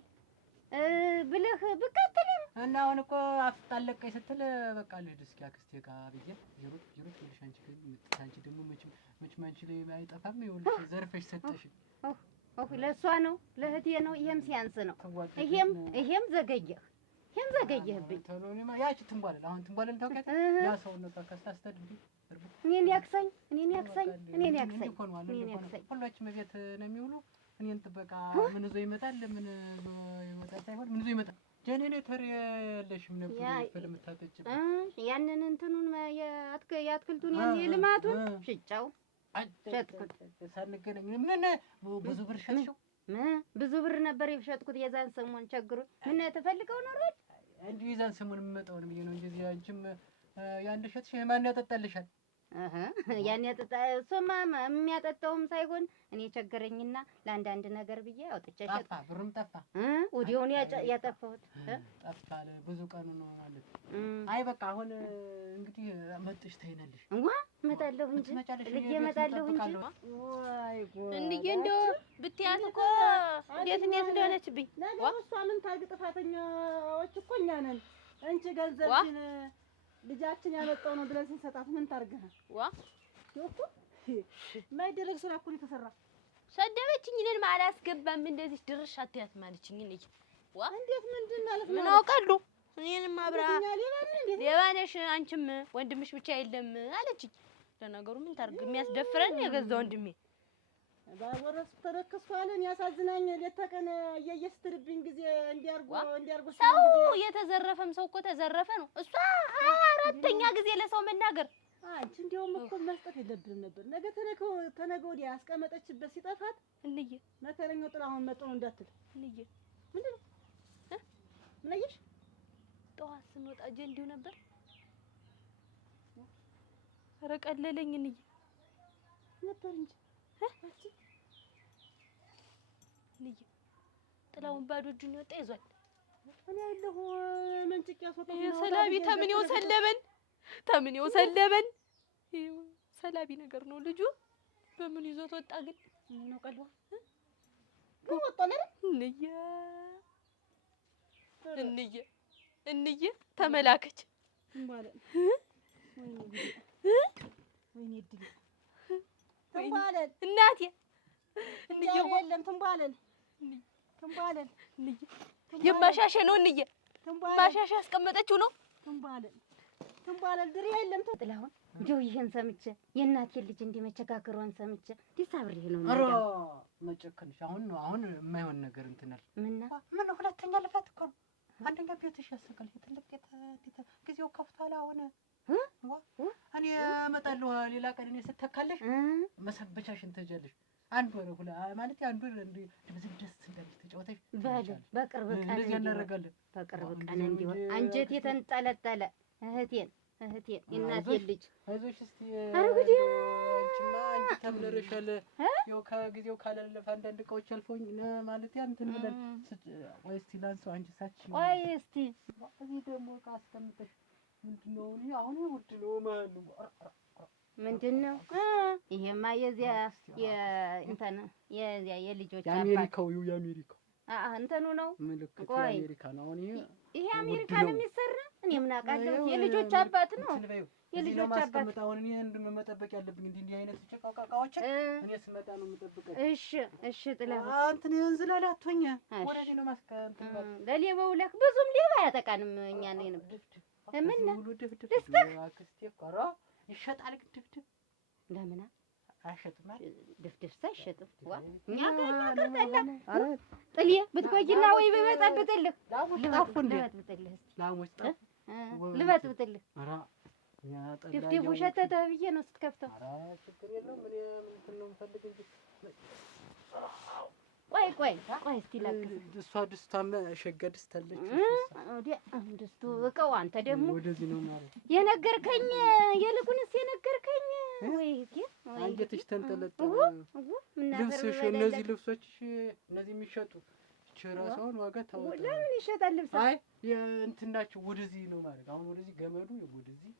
ብለህ ብቀጥልም እና አሁን እኮ አፍጣለቀኝ ስትል በቃ ልሂድ እስኪ አክስቴ ጋር ብዬ ይሩት ልሽ አንቺ ግን አንቺ ደግሞ መቼም አንቺ ላይ አይጠፋም። ይኸውልሽ ዘርፈሽ ሰጠሽ። ለእሷ ነው ለእህቴ ነው። ይሄም ሲያንስ ነው። ይሄም ዘገየህብኝ። ያቺ ትንቧለል አሁን ትንቧለል ታውቂያት? ያ ሰው ነው ከስታስተድብ እኔን ያክሳኝ። ሁላችንም ቤት ነው የሚውሉ። እኔን ጥበቃ ምን ይዞ ይመጣል? ምን ይመጣል ሳይሆን ምን ይዞ ይመጣል? ጀነሬተር የለሽም ነበር ስለምታጠጭ ያንን እንትኑን የአትክልቱን የልማቱን ሽጫው ሸጥኩት። ሳንገናኝ ምን ብዙ ብር ሸጥሽው? ብዙ ብር ነበር የሸጥኩት የዛን ሰሞን ቸግሮኝ። ምን ተፈልገው ነው አይደል? እንዲሁ የዛን ሰሞን የምመጣው ነው ብዬ ነው እንጂ አንቺም ያን ሸጥሽ ማን ያጠጣልሻል? ያን ያጠጣ እሱማ የሚያጠጣውም ሳይሆን እኔ ቸገረኝና ለአንዳንድ ነገር ብዬ አውጥቼ ሸጥኩ። ጠፋ፣ ብርም ጠፋ። ወዲያውኑ ያጠፋሁት ጠፋ። ብዙ ቀኑ ነው ማለት። አይ በቃ አሁን እንግዲህ መጥሽ ታይናለሽ። እመጣለሁ እንጂ ልጄ እመጣለሁ እንጂ። ወይ ጎድ እንዴ እንደው ብትያት እኮ እንዴት እንደሆነችብኝ። ነገሩ እሷ ምን ታርግ? ጥፋተኛዎች እኮ እኛ ነን። አንቺ ገንዘብሽን ልጃችን ያመጣው ነው ብለን ስንሰጣት ምን ታርገህ? እኮ ማይደረግ ስራ እኮ ነው የተሰራ። ሰደበችኝ። እኔን አላስገባም እንደዚህ ድርሽ አትያት ማለችኝ። እንዴት ምንድን ማለት ነው? ምን አውቃለሁ። እኔንም አብራ ሌባ ነሽ አንቺም ወንድምሽ ብቻ የለም አለችኝ። ለነገሩ ምን ታርግ? የሚያስደፍረን የገዛ ወንድሜ ባወረስ ተረከስኩ አለን። ያሳዝናኝ። ሌት ተቀን እየየስትርብኝ ጊዜ እንዲያርጎ ሰው የተዘረፈም ሰው እኮ ተዘረፈ ነው። እሷ 24ኛ ጊዜ ለሰው መናገር። አንቺ እንዲያውም እኮ መስጠት የለብንም ነበር። ነገ ተነገ ወዲያ ያስቀመጠችበት ሲጠፋት እንዬ መከረኛው ጥላሁን መጥቶ ነው እንዳትል። እንዬ ምንድን ነው ምን አየሽ? ጠዋት ስንወጣ እንዲሁ ነበር። ኧረ ቀለለኝ እንዬ ነበር እንጂ እንዬ ጥላሁን ባዶ እጁን ወጣ ይዟል። እኔ አይደለሁ መንጭቅ ያስወጣው ሰላቢ ተምኔው ሰለበን ይኸው ሰላቢ ነገር ነው ልጁ። በምን ይዞት ወጣ ግን ነው ቀልባ ግን ወጣ ነው እንዬ ተመላከች ማለት ወይኔ ድል ትንባለን እናቴ እንዬ የለም ትንባለን እንዬ የማሻሸ ነው እንዬ ማሻሻ ያስቀመጠችው ነው ትንባለን ድሬ የለም ጥላሁን እንደው ይሄን ሰምቼ የእናቴን ልጅ እንዲመቸጋገሯን ሰምቼ ዲሳብሪ ነው አሮ መጨከንሽ አሁን የማይሆን ነገር እንትናል ምን ሁለተኛ ልፋት እኮ አንደኛ ቤትሽ ያሰቀል ትልቅ ጊዜው ከፍቷል። አሁን እኔ እመጣለሁ ሌላ ቀን እኔ ስተካለሽ መሰበቻሽን ትሄጃለሽ። አንድ ወር ማለት አንድ ወር እንደዚህ ደስ እንዳለሽ ተጫውተሽ በቅርብ ቀን እንደዚህ እናደርጋለን። በቅርብ ቀን እንዲሆን አንጀቴ ተንጠለጠለ። እህቴን የእናቴን ልጅ አይዞሽ እስቲ አረጉዲ አንቺማ አንቺ ተምረሻል። ያው ከጊዜው ካላለፈ አንዳንድ እቃዎች አልፈውኝ ማለት እንትን ብለን ወይ እስቲ ላንሳው አንቺ ሳች ወይ እስቲ እዚህ ደግሞ እቃ አስቀምጠሽ ምንድን ነው አሁን ውድ ነው ማለት ነው። ምንድን ነው ይሄማ? የዚያ የእንትን የዚያ የልጆች የአሜሪካው እንትኑ ነው ምልክት የአሜሪካ ነው። አሁን ይሄ አሜሪካ ነው የሚሰራ። እኔ ምን አውቃለሁ? የልጆች አባት ነው። የልጆች አባት አሁን እኔ መጠበቅ ያለብኝ እንዲህ አይነት ጭቃቃዎች እኔ ስመጣ ነው የምጠብቀው። እሺ ጥላው እንትን እንዝላል አትሆኛ ወደዚህ ነው ማስቀምጥ ለሌባው ለክ ብዙም ሌባ ያጠቃንም እኛ ነን። ምን ነው አክስቴ ቆራ ይሸጣል ግን ድፍድፍ ለምን አይሸጥም? ድፍድፍ ሳይሸጥም እኛ ጋር ጠላ ጥልዬ ብትቆይና ወይ በመጣብጥልህ ልበጥብጥልህ ድፍድፉ ሸተተ ብዬ ነው ስትከፍተው። ችግር የለውም። ምን እንትን ነው የምፈልግ እንጂ ቆይ እስቲ ላግዝ። እሷ ድስቷም ሸጋ ድስት አለች። ድስቱ እቀው አንተ ደግሞ ወደዚህ ነው ማለት የነገርከኝ የልቁንስ የነገርከኝ ወይ አንጀትሽ ተንጠለጠለ። ልብስሽ እነዚህ ልብሶችሽ እነዚህ የሚሸጡ ራሷን ዋጋ ታወጣ። ለምን ይሸጣል ልብስ? አይ እንትን ናቸው ወደዚህ ነው ማለት አሁን ወደዚህ ገመዱ ወደዚህ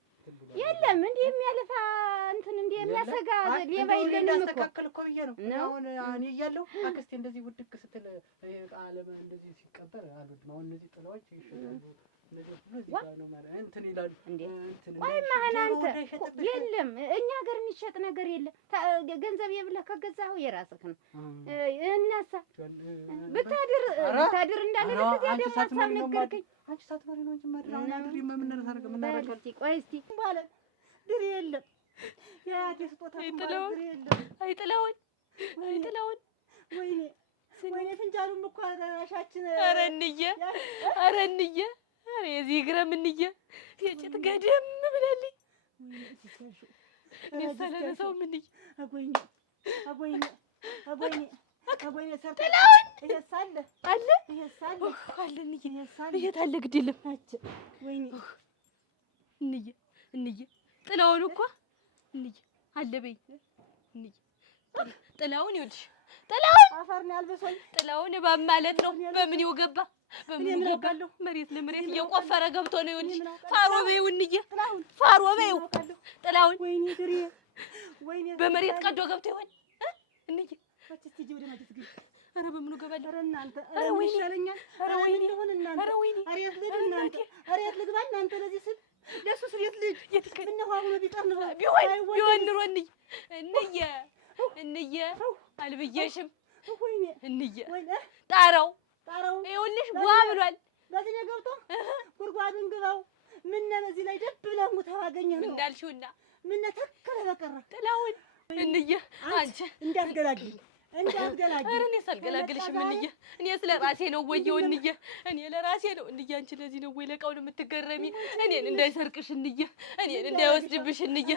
የለም እንዲህ የሚያለፋ እንትን እንዲህ የሚያሰጋ ሌባ የለንም እኮ ተከክል እኮ ብዬ ነው። አሁን እኔ እያለሁ አክስቴ እንደዚህ ውድቅ ስትል ቃለ እንደዚህ ሲቀበር አሉት። አሁን እነዚህ ጥላዎች ይሸጣሉ። እንደዚህ ሁሉ እዚህ ጋር ነው ማለት እንትን ይላሉ። እንትን ወይ ማን አንተ የለም እኛ ሀገር የሚሸጥ ነገር የለም። ገንዘብ የብለህ ከገዛኸው የራስህ ነው። እናሳ ብታድር እንዳለ ለከዚያ ደግሞ ሀሳብ ነገርከኝ። አንቺ ሳትበሪ ነው እንጂ ማድራ አድሪ ምን እናደርግ ምን እናደርግ ቆይ እስቲ ማለት ድር የለም ያያቴ ስጦታ አይጥለውን ወይኔ ፍንጃሉም እኮ አራሻችን ኧረ እንዬ ኧረ የዚህ ግረም እንዬ የጭት ገደም ብለልኝ እኔ ሳላነሳው ምንዬ አጎይኔ ሰርተ ጥላውን ይሄሳለ አለ እንዬ የት አለ ግድ የለም ወይኔ እንዬ ጥላውን እኮ እንዬ አለ በይ እንዬ ጥላውን ይኸውልሽ ጥላውን አፈር ነው ያልበሰኝ ጥላውን እባብ ማለት ነው። በምን ይወገባ በምን ይወጋለሁ? መሬት ለመሬት እየቆፈረ ገብቶ ነው። ይኸውልሽ ፋሮ በይው እንዬ ፋሮ በይው ጥላውን ወይኔ በመሬት ቀዶ ገብቶ ይሆን እንዬ እስቲ ጅብ ወደ ማጀት ግን ኧረ በምኑ ገባለሁ? ኧረ እናንተ ይሻለኛል። ኧረ ወይኔ ይሁን እናንተ ኧረ የት ልጅ እናንተ ኧረ የት ልግባ እናንተ ለዚህ ስል ለሱ ስል የት ልጅ የትከኝ እነሆ አሁን ቢቀር ነው ቢሆን ኑሮ እንዬ አልብዬሽም ወይኔ እንዬ ወይኔ ጣራው ይኸውልሽ ዋ ብሏል። በዚህ ነው ገብቶ ጉድጓዱን ግባው ምን በዚህ ላይ ደብ ብለህ ሙተህ አገኘህ ነው እንዳልሽውና ምን ተከለ በቀረ ጥላውን እንዬ አንቺ እንዳትገላግል ኧረ እኔ ሳልገላግልሽም እንዬ እኔ ስለ ራሴ ነው ወየው እንዬ እኔ ለራሴ ነው እንዬ አንቺ ለዚህ ነው ወይ ለቃውን የምትገረሚ እኔን እንዳይሰርቅሽ እንዬ እኔን እንዳይወስድብሽ እንዬ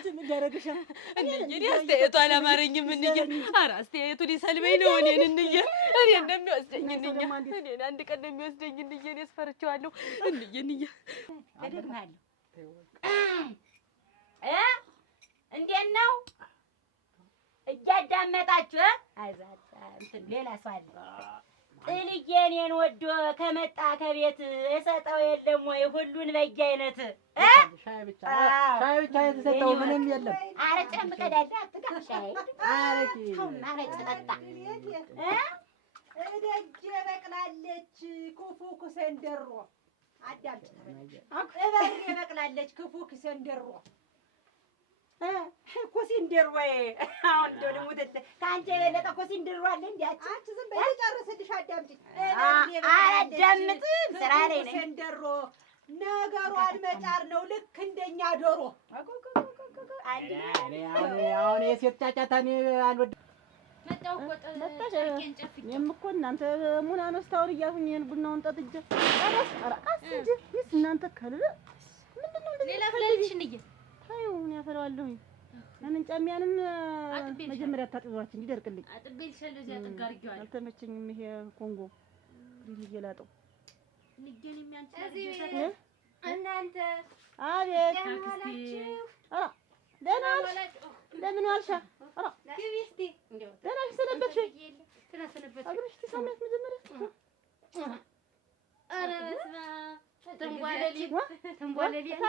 እኔ አስተያየቱ አላማረኝም እንዬ ኧረ አስተያየቱ ሊሰልበኝ ነው እኔን እንዬ እኔ እንደሚወስደኝ እንዬ እኔን አንድ ቀን እንደሚወስደኝ እንዬ እኔ አስፈርቼዋለሁ እንዬ እደግምሃለሁ እንዴት ነው እያዳመጣችሁ አይዛት እንትን ሌላ ሰው አለ ጥልዬ እኔን ወዶ ከመጣ ከቤት የሰጠው የለም ወይ ሁሉን በየአይነት ሻይ ብቻ የተሰጠው ምንም የለም። አረጭም ቀዳዳ አትጋ ሻይ አረቂ አረጭ ጠጣ እደጅ በቅላለች ክፉ ክሰንደሮ አዳምጪ እበር በቅላለች ክፉ ክሰንደሮ ኮሲንደር ወይ አሁን እንደው ልሙት ከአንቺ የበለጠ ኮሲንደር አለ እንዴ? አንቺ ዝም በይ ጨርስልሽ። አዳምጪ አዳምጥም ስራ ላይ ነኝ። ኮሲንደሮ ነገሯን መጫር ነው ልክ እንደኛ ዶሮ። አሁን የሴት ጫጫታ እኔ አልወድም። መጣሁ እኮ ጨርቄን ጨፍቄ እኔም እኮ እናንተ ሙና ነው ስታወር እያልኩኝ ይሄን ቡናውን ጠጥቼ ጨረስ። ኧረ ቀስ እንጂ እናንተ ከልለ ምንድን ነው እንደዚህ ሌላ ፍለልሽ እንዬ አሁን ያፈላዋለሁኝ። ያንን ጫሚያንም መጀመሪያ አታጥቢዋችን እንዲደርቅልኝ አጥቤልሻለሁ። እዚያ ጥግ አድርጌዋለሁ። አልተመቸኝም። ይሄ ኮንጎ ክሪም እየላጠው ንገን የሚያንቺ እናንተ አቤት ደህና ዋልሽ? እንደምን ዋልሻ? ግቢ እስኪ ደህና ነሽ? ሰነበትሽ ወይ? አብረሽ ተሰማት መጀመሪያ ኧረ በስመ አብ ተንቧለሌት ተንቧለሌት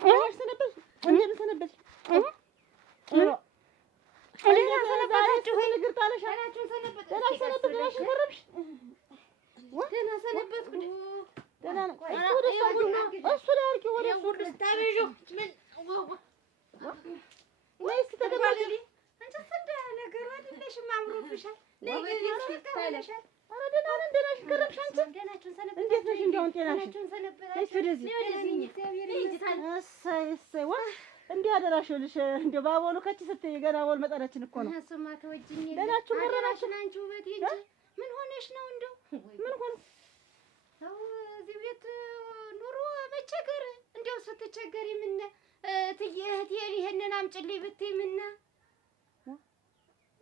ደህና ሰነበትሽ? እንደምን ሰነበትሽ? እንዲህ አደራሽልሽ እንደው ባቦሉ ከች ስትይ ገና ቦል መጣናችን እኮ ነው። እሱማ ተወጅኝ ደህናችሁ መረራችን አንቺ ውበት እንጂ ምን ሆነሽ ነው? እንደው ምን ሆነ? ሰው እዚህ ቤት ኑሮ መቸገር እንደው ስትቸገሪ ምን እትዬ እህቴ ይሄንን አምጪልኝ ብትይ ምን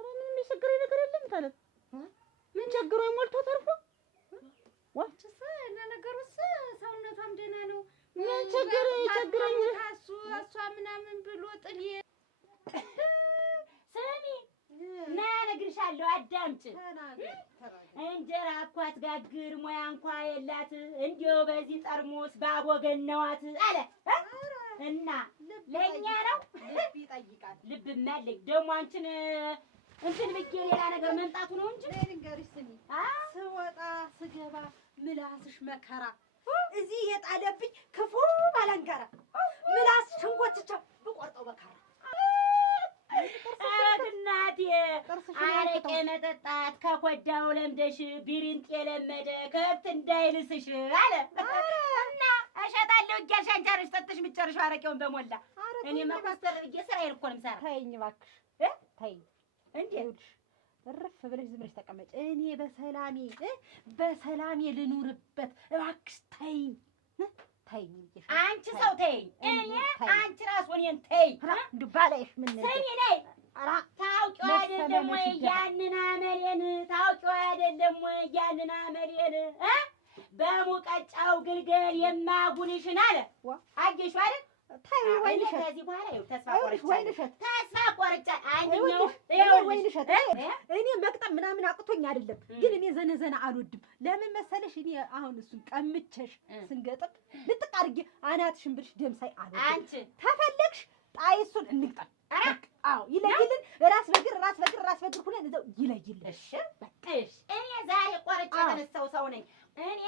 ኧረ ምንም የቸገረኝ ነገር የለም ታለት ምን ቸግሮኝ ሞልቶ ተርፎ ዋችስ ለነገሩስ ሰውነቷም ደህና ነው። ምን ቸግረኝ እሷ ምናምን ብሎ ጥል ስሚ ና እነግርሻለሁ፣ አዳምጪ። እንጀራ እኮ አትጋግር ሙያ እንኳ የላት እንዲያው በዚህ ጠርሙስ ባቦገነዋት አለ እና ለእኛ ነው ልብ ይጠይቃል። ልብማ አለኝ ደግሞ አንቺን እንትን ብዬሽ ሌላ ነገር መምጣቱ ነው እንጂ ልንገርሽ ስሚ ስወጣ ስገባ ምላስሽ መከራ እዚህ የጣለብኝ ክፉ ባላንጋራ ምላስሽን ጎትቼ ብቆርጠው መከራ። ኧረ እናቴ አረቄ መጠጣት ከኮዳው ለምደሽ ቢሪንጥ የለመደ ከብት እንዳይልስሽ አለ እና እሸጣለሁ እያልሽ አንቺ አረሽ ጠጥሽ የምትጨርሺው አረቄውን በሞላ እኔማ ኮስተር ብዬሽ ስራዬን እኮ ነው የምሰራው። ተይኝ እባክሽ ተይኝ። እንዴት እርፍ ብለሽ ዝም ብለሽ ተቀመጭ። እኔ በሰላሜ ልኑርበት እባክሽ ተይኝ ተይኝ ብዬሽ አንቺ ሰው ተይኝ። እኔ አንቺ ራስ እኔን ተይኝ። እንደው ባላይሽ ምን ስሚ ነይ ታውቂው አይደለም ወይ ያንን አመሌን ታውቂው አይደለም ወይ ያንን አመሌን በሙቀጫው ግልገል የማጉልሽን አለ አየሽው አይደል? ከዚህ በኋላ ይኸው ተስፋ ቆርጫ አንኛው ወይንሸት እኔ መቅጠም ምናምን አቅቶኝ አይደለም፣ ግን እኔ ዘነዘና አልወድም። ለምን መሰለሽ? እኔ አሁን እሱን ቀምቼሽ ስንገጥም ልጥቅ አድርጌ አናትሽን ብልሽ ደም ሳይ አልወድም። አንቺ ተፈለግሽ ጣይ እሱን እንግጠም። አዎ ይለይልን። ራስ በግር ሁነን እዛው ይለይልን። እሺ በቃሽ። እኔ ዛሬ ቆርጬ የተነሳው ሰው ነኝ። እኔ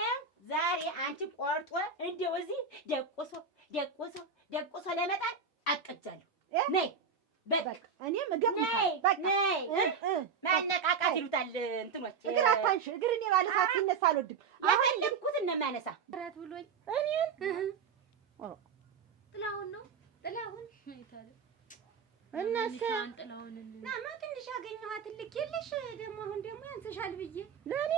ዛሬ አንቺ ቆርጦ እንደው እዚህ ደቁሶ ለመጣል አቅጃለሁ። ነይ በቃ እኔም እገጥምሻለሁ። በቃ ማነቃቃት ይሉታል እንትኖች። እግር አታንሽ። እግር እኔ ባለ ሰዓት ሲነሳ አልወድም። የፈለግኩትን ነው የማነሳ። ራት ብሎኝ እኔን ጥላሁን ነው ጥላሁን እናሳ ናማ ትንሽ ያገኘኋት ልኬልሽ ደግሞ አሁን ደግሞ ያንስሻል ብዬ ለእኔ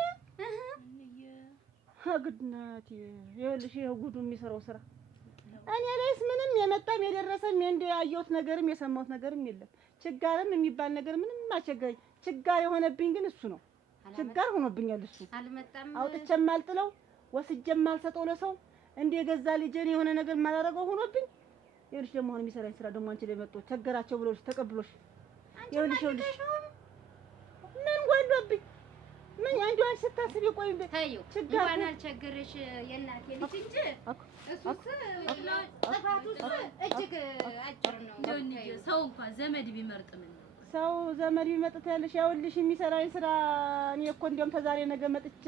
ግድናት ይኸውልሽ፣ ይኸው ጉዱ የሚሰራው ስራ እኔ ላይስ ምንም የመጣም የደረሰም እንደ ያየሁት ነገርም የሰማሁት ነገርም የለም። ችጋርም የሚባል ነገር ምንም አልቸገረኝ። ችጋር የሆነብኝ ግን እሱ ነው። ችጋር ሆኖብኛል እሱ። አልመጣም አውጥቼም አልጥለው ወስጄም አልሰጠው ለሰው እንደ የገዛ ልጄን የሆነ ነገር ማላረገው ሆኖብኝ። ይኸውልሽ ደግሞ አሁን የሚሰራኝ ስራ ደግሞ አንቺ ላይ መጥቶ ቸገራቸው ብሎሽ ተቀብሎሽ ይኸውልሽ ምን ጎሎብኝ ምን አንዷን ስታስቢ ቆይ ታዩ እንኳን አልቸገረሽ የእናቴ ልጅ እንጂ እሱስ ጥፋቱስ እጅግ አጭር ነው። ሰው እንኳን ዘመድ ቢመርጥ ምን ነው ሰው ዘመድ ቢመጥት ያለሽ ይኸውልሽ የሚሰራኝ ስራ እኔ እኮ እንደውም ተዛሬ ነገ መጥቼ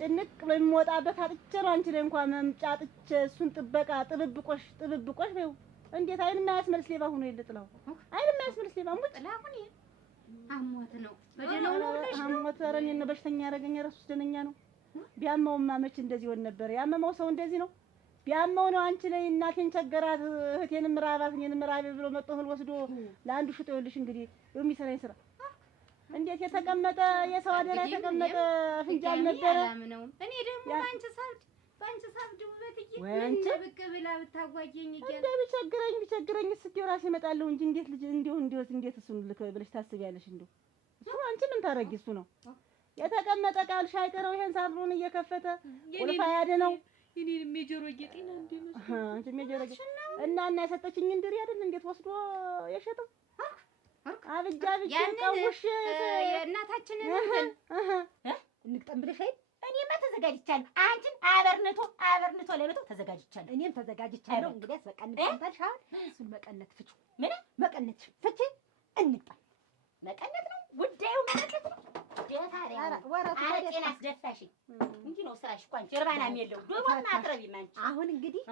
ጭንቅ በሚወጣበት አጥቼ ነው አንቺ ላይ እንኳን መምጫ አጥቼ እሱን ጥበቃ ጥብብቆሽ ነው። እንዴት አይን የማያስመልስ ሌባ ሆኖ የለጥላው አይን የማያስመልስ ሌባ ሙት ጥላሁን አሞት ነው በደለው ነው ልጅ አሞት። ኧረ እኔን በሽተኛ ያደረገኝ እራሱ ደነኛ ነው። ቢያመውማ መች እንደዚህ ሆነ ነበር? ያመመው ሰው እንደዚህ ነው። ቢያመው ነው አንቺ ላይ እናቴን ቸገራት እህቴንም ራባት እኔንም ራቤ ብሎ መጥቶ እህል ወስዶ ለአንዱ ሽጦ ይኸውልሽ እንግዲህ የሚሰራኝ ስራ እንዴት የተቀመጠ የሰው አደራ የተቀመጠ ፍንጃል ነበረ። እኔ ደግሞ አንቺ ሳልት ባንቺ ሳብዱ በትዬ ወይ አንቺ ብቅ ብላ ብታጓየኝ እያለ እንደ ቢቸግረኝ እስኪው ራሴ እመጣለሁ እንጂ እንዴት ልጅ እንዴት እሱን ልክ ብለሽ ታስቢያለሽ? እንደው እሱ አንቺ ምን ታረጊ? እሱ ነው የተቀመጠ ቃልሽ አይቀረው ይሄን ሳሩን እየከፈተ ቁልፍ ያድነው። እኔንም የጆሮ ጌጤና እንዴ ነው አንቺ የጆሮ ጌጤ እና የሰጠችኝ እንድሪ አይደል እንዴት ወስዶ የሸጠው አብጃ ቀውሽ የእናታችንን እንቅጠም ብለሽ አይደል? እኔማ ተዘጋጅቻለሁ። አንቺን አበርንቶ ለመተው ተዘጋጅቻለሁ። እኔም ተዘጋጅቻለሁ። እንግዲያስ በቃ እንቅጠምታልሽ። አሁን እሱን መቀነት ፍቹ ምን መቀነት ፍቺ እንቅጠም። መቀነት ነው ጉዳዩ፣ መቀነት ነው። ደፋሪያ አረቄን አስደፋሽኝ እንጂ ነው ስራሽ። እኮ አንቺ እርባናም የለው ዶሮና አትረቢም አንቺ። አሁን እንግዲህ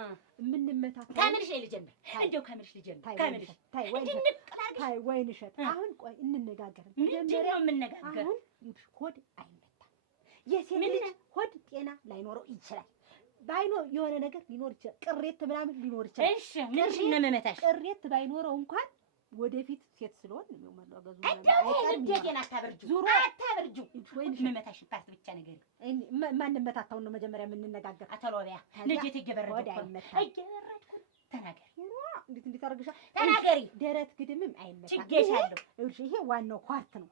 የምንመታታ ከምልሽ ልጀምር፣ እንደው ከምልሽ ልጀምር። ከምልሽ ታይ ወይንሸት አሁን ቆይ እንነጋገር። ምንድን ነው የምንነጋገር? አሁን ሆድ አይመታም። የሴት ልጅ ሆድ ጤና ላይኖረው ይችላል። ባይኖር የሆነ ነገር ሊኖር ይችላል። ቅሬት ምናምን ሊኖር ይችላል። እሺ ምንሽ ነው የምመታሽ? ቅሬት ባይኖረው እንኳን ወደፊት ሴት ስለሆን ነው ማለጋዙ ልደቴን አታበርጁ አታበርጁ። መመታሽ ፓርት ብቻ ነገር ማንመታታውን ነው መጀመሪያ የምንነጋገር። አተሎቢያ ልደቴ እየበረደኩ ተናገሪ። እንዴት አርግሻ ተናገሪ። ደረት ግድምም አይመታም። ችጌሻለሁ። ይሄ ዋናው ኳርት ነው።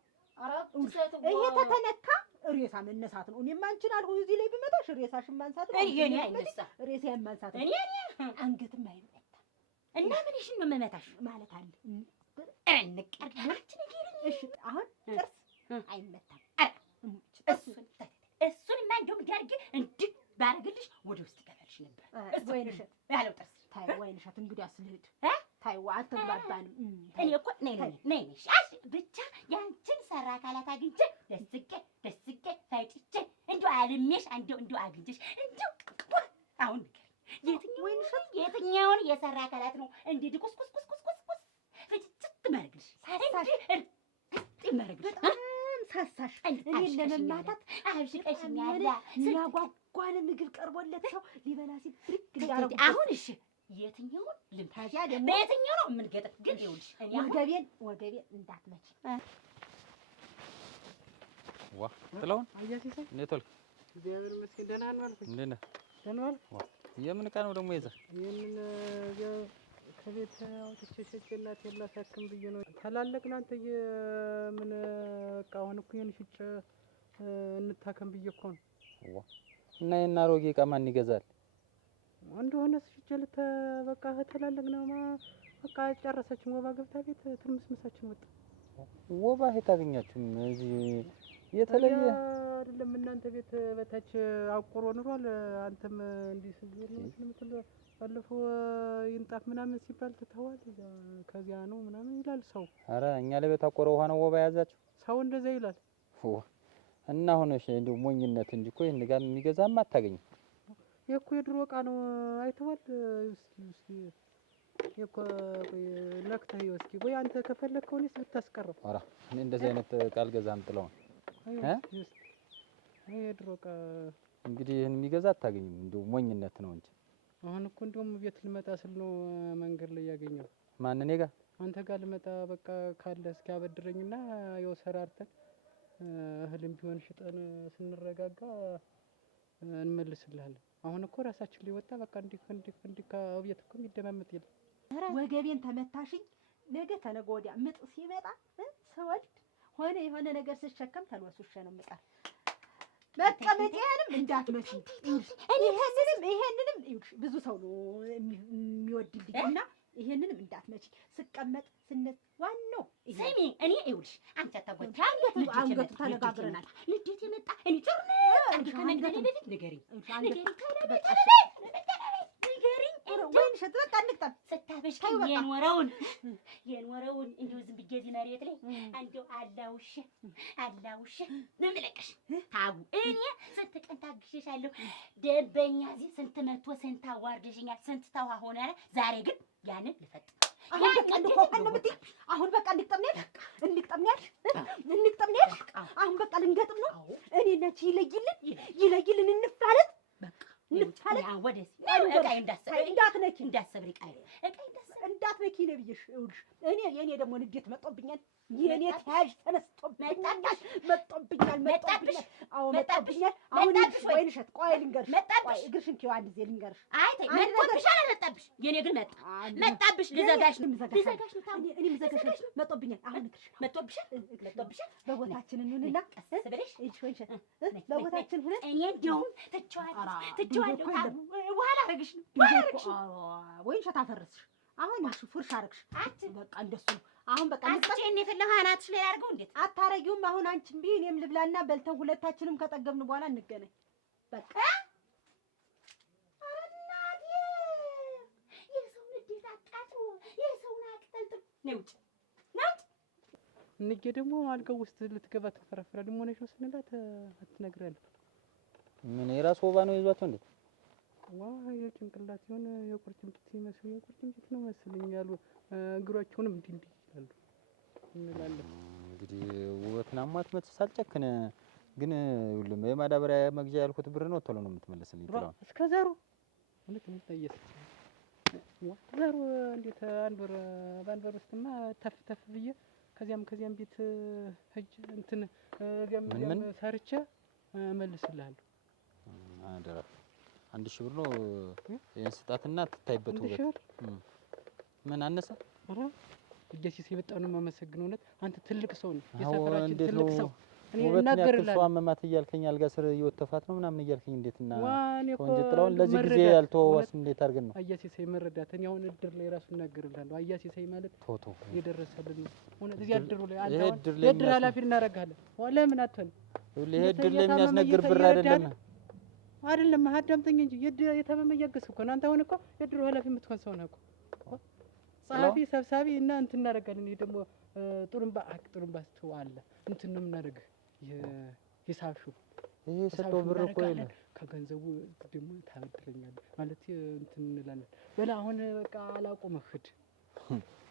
ይሄ ተተነካ ሬሳ መነሳት ነው። እኔም አንቺን አልሁ እዚህ ላይ ብመታሽ ሬሳሽን ማንሳት ነው። እኔ አይነሳ ሬሳዬን ማንሳት ነው። እኔ አንገትም አይመታም። እና ምንሽን ነው የምመታሽ ማለት አለ እንቀርዳች ነገር። እሺ አሁን ጥርስ አይመታም። እሱንማ እንደውም ጋርጌ እንድግ ባረግልሽ ወደ ውስጥ ይገባልሽ ነበር። ወይንሸት ያለው ጥርስ ታይ ወይንሸት እንግዲህ አስልህድ ታይ አትግባባንም። እኔ እኮ ነይ ብቻ ያንቺን ሰራ አካላት አግኝቼ ደስቄ ፈጭቼ እንደው አልሜሽ እንደው አግኝቼሽ እንደው አሁን የትኛውን የሰራ አካላት ነው እንዴ ድቁስቁስቁስቁስቁስ ፍጭት ማረግልሽ በጣም ሳሳሽ እኔን ለመማታት አብሽቀሽኛል። የሚያጓጓን ምግብ ቀርቦለት ሰው ሊበላ ሲል ብድግ እንዳረጉ አሁን እሺ የትኛውን ልምታዚያ ደግሞ በየትኛው ነው የምንገጥም? ግን ይኸውልሽ እኔ ወገቤን እንዳትመጪ። ዋ ጥላውን አያሲሳ እንዴት ዋልክ? እግዚአብሔር ይመስገን ደህና ነው አልኩኝ። እንዴት ነህ? ደህና ዋልክ? የምን ዕቃ ነው ደግሞ የዘር? ይሄንን ከቤት አውጥቼ ሸጬ እናቴን ላሳክም ብዬ ነው። ታላለቅን አንተ የምን ዕቃ አሁን እኮ ይሄን ሽጬ እንታከም ብዬ እኮ ነው። እና የና አሮጌ ዕቃ ማን ይገዛል? እንደሆነ ሽጬ በቃ ተላለቅነማ በቃ ጨረሰችን። ወባ ገብታ ቤት ትርምስምሳችን ወጣ። ወባ የታገኛችሁም እዚህ የተለየ አይደለም። እናንተ ቤት በታች አቆሮ ኑሯል። አንተም እንዲህ ስል ነው ስለምትል ባለፈው ይንጣፍ ምናምን ሲባል ትተዋል። ከዚያ ነው ምናምን ይላል ሰው። ኧረ እኛ ለቤት አቆሮ ውሃ ነው ወባ ያዛችሁ ሰው እንደዛ ይላል። እና አሁን እሺ እንደው ሞኝነት እንጂ እኮ ይሄን ጋር የሚገዛም አታገኝም። የኮ የድሮ ዕቃ ነው አይተዋል። እስኪ የኮ ነክተህ እስኪ ወይ አንተ ከፈለከው እኔስ ብታስቀረው። ኧረ እኔ እንደዚህ አይነት ቃል ገዛም ጥለውን የድሮ ዕቃ እንግዲህ ይሄን የሚገዛ አታገኝም። እንደው ሞኝነት ነው እንጂ አሁን እኮ እንደውም ቤት ልመጣ ስል ነው መንገድ ላይ ያገኘው። ማን እኔ ጋር አንተ ጋር ልመጣ በቃ ካለ እስኪ አበድረኝና ያው ሰራርተን እህልም ቢሆን ሽጠን ስንረጋጋ እንመልስልሃለን። አሁን እኮ ራሳችን ሊወጣ በቃ እንዲህ ከቤት እኮ የሚደማመጥ የለም። ወገቤን ተመታሽኝ። ነገ ተነገ ወዲያ ምጥ ሲመጣ ስወልድ ሆነ የሆነ ነገር ስሸከም ተንወሱሽ ነው የምቀር። መቀመጫዬንም እንዳትመጪ። ይሄንንም ብዙ ሰው ነው የሚወድልኝና ይሄንንም እንዳትመጪ። ስቀመጥ ስነት ዋናው ስሚ እኔ ይኸውልሽ አንቺ አታጎጂ አንገቱ ተነጋግረናል። ንዴት የመጣ እኔ ጭርነ አንቺ ከነገሬ በፊት ንገሪኝ ወይንሸት በቃ እንቅጠም ስታበሽ የኖረውን እንደው ዝም ብዬ እዚህ መሬት ላይ እንደው አላውሽ ለምለቅሽ ታጉ እኔ ስንት ቀን ታግሼሻለሁ። ደንበኛ እዚህ ስንት መቶ ስንት አዋርደሽኛል። ስንት ተዋ ሆነ። ዛሬ ግን ያንን ልፈጥ አሁን በቃ እንቅጠም ያልሽ አሁን በቃ ልንገጥም ነው። እኔ ነች ይለይልን እንፋለት በቃ እንፋለት። ወደዚህ እንዳትነኪ እንዳትሰብሪ እንዳትነኪ ነው ብዬሽ። ይኸውልሽ የኔ ደግሞ ንዴት መጦብኛል። የኔ ተያዥ ተነስቶብኛል። መጦብኛል። አዎ መጦብኛል። አሁን ወይን እሸት ቆይ ልንገርሽ። ቆይ እግርሽን ኪው አንድ ጊዜ ልንገርሽ። አይ ተይ መጦብሻል። አልመጣብሽ የኔ ግን መጣብሽ። ልዘጋሽ ነው እኔ ልዘጋሽ ነው። መጦብኛል። አሁን እግርሽ መጦብሻል። በቦታችን እንሁንና ቀስ ብለሽ ወይን እሸት በቦታችን ሁነን እኔ እንደውም ትቼዋለሁ። በኋላ አደረግሽ ነው ወይን እሸት አፈረስሽ። አሁን እሱ ፉርሽ አደረግሽ። በቃ እንደሱ ነው። አሁን በቃ እኔ የፈለኸው አናትሽ ላይ አድርገው። እንዴት አታረጊውም? አሁን አንቺም ቢ እኔም ልብላና በልተን ሁለታችንም ከጠገብን በኋላ እንገናኝ። በቃ እናቴ የሰው ንዴት አቃጡ የሰውን አቅጠልጥም ነው ውጭ ናት። እንጌ ደግሞ አልጋው ውስጥ ልትገባ ተፈረፈረ ደግሞ ነሽ ስንላት አትነግረንም። ምን የራስ ወባ ነው ይዟቸው እንዴ? ዋ የጭንቅላት የሆነ የቁርጭምጭት ይመስል የቁርጭምጭት ነው መሰለኝ ያሉ እግሯቸውንም እንዲህ ይላሉ እንላለን። እንግዲህ ውበትን አሟት መጥተህ ሳልጨክን ግን ሁሉም የማዳበሪያ መግዣ ያልኩት ብር ነው ቶሎ ነው የምትመለስልኝ። ጥላው እስከ ዘሩ እውነት ነው ታየስ ዘሩ እንዴት በአንድ ወር ውስጥማ ተፍ ብዬ ከዚያም ቤት ሂጅ እንትን ምን ሰርቼ እመልስልሃለሁ። አደራ 1000 ብር ነው ይሄን ስጣትና ትታይበት ውበት ምን አነሰ? እጀሲስ በጣም ነው የማመሰግነው። እውነት አንተ ትልቅ ሰው ነህ፣ የሰፈራችን ትልቅ ሰው። እኔ እናገርልሃለሁ እናገርልሃለሁ። አመማት እያልከኝ አልጋ ስር እየወተፋት ነው ምናምን እያልከኝ እንዴትና ወንጀ ጥላውን ለዚህ ጊዜ ያልተዋዋስ እንዴት አድርገን ነው አያሲሳይ መረዳት። እኔ አሁን እድር ላይ ራሱ እናገርልሃለሁ። አያሲሳይ ማለት ቶቶ የደረሰልን ነው። እውነት እዚህ እድሩ ላይ አንተ የእድር ኃላፊ እናደርጋለን። ለምን አትሆንም? ይሄ እድር ላይ የሚያስነግር ብር አይደለም። አዳምጠኝ እንጂ የታመመ እያገዝክ እኮ ነው አንተ። አሁን እኮ የእድሩ ኃላፊ የምትሆን ሰው ነህ እኮ። ጸሐፊ ሰብሳቢ እና እንትን እናደርጋለን። ይሄ ደግሞ ጥሩምባ ስትው አለ እንትን ነው የምናደርግህ የሂሳብ ሹም። ይሄ ሰጠው ብር እኮ የለም። ከገንዘቡ ደግሞ ታበድረኛለህ ማለት እንትን እንላለን። በላ አሁን በቃ አላቆመህ ሂድ።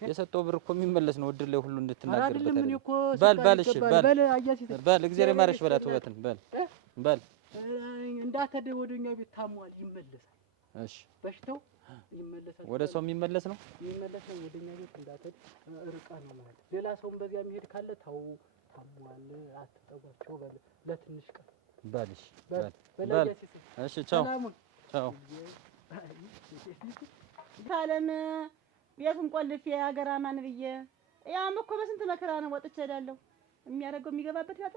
የሰጠው ብር እኮ የሚመለስ ነው እድር ላይ ሁሉ እንድትናገርበት አይደለም። እኔ እኮ እሺ በል እግዚአብሔር ይማርሽ በላት ውበትን በል እንዳተደ ወደኛ ቤት ታሟል ይመለሳል። እሺ በሽታው ይመለሳል። ወደ ሰው የሚመለስ ነው ወደኛ ቤት እንዳተደ ርቃ ነው ማለት። ሌላ ሰውም በዚያ የሚሄድ ካለ ታው ታሟል አትጠጓቸው በል ለትንሽ ቀን በልሽ በል እሺ ቻው ታለም ቤቱን ቆልፌ ሀገር አማን ብዬ ያም እኮ በስንት መከራ ነው ወጥቼ እሄዳለሁ። የሚያደርገው የሚገባበት ያጣ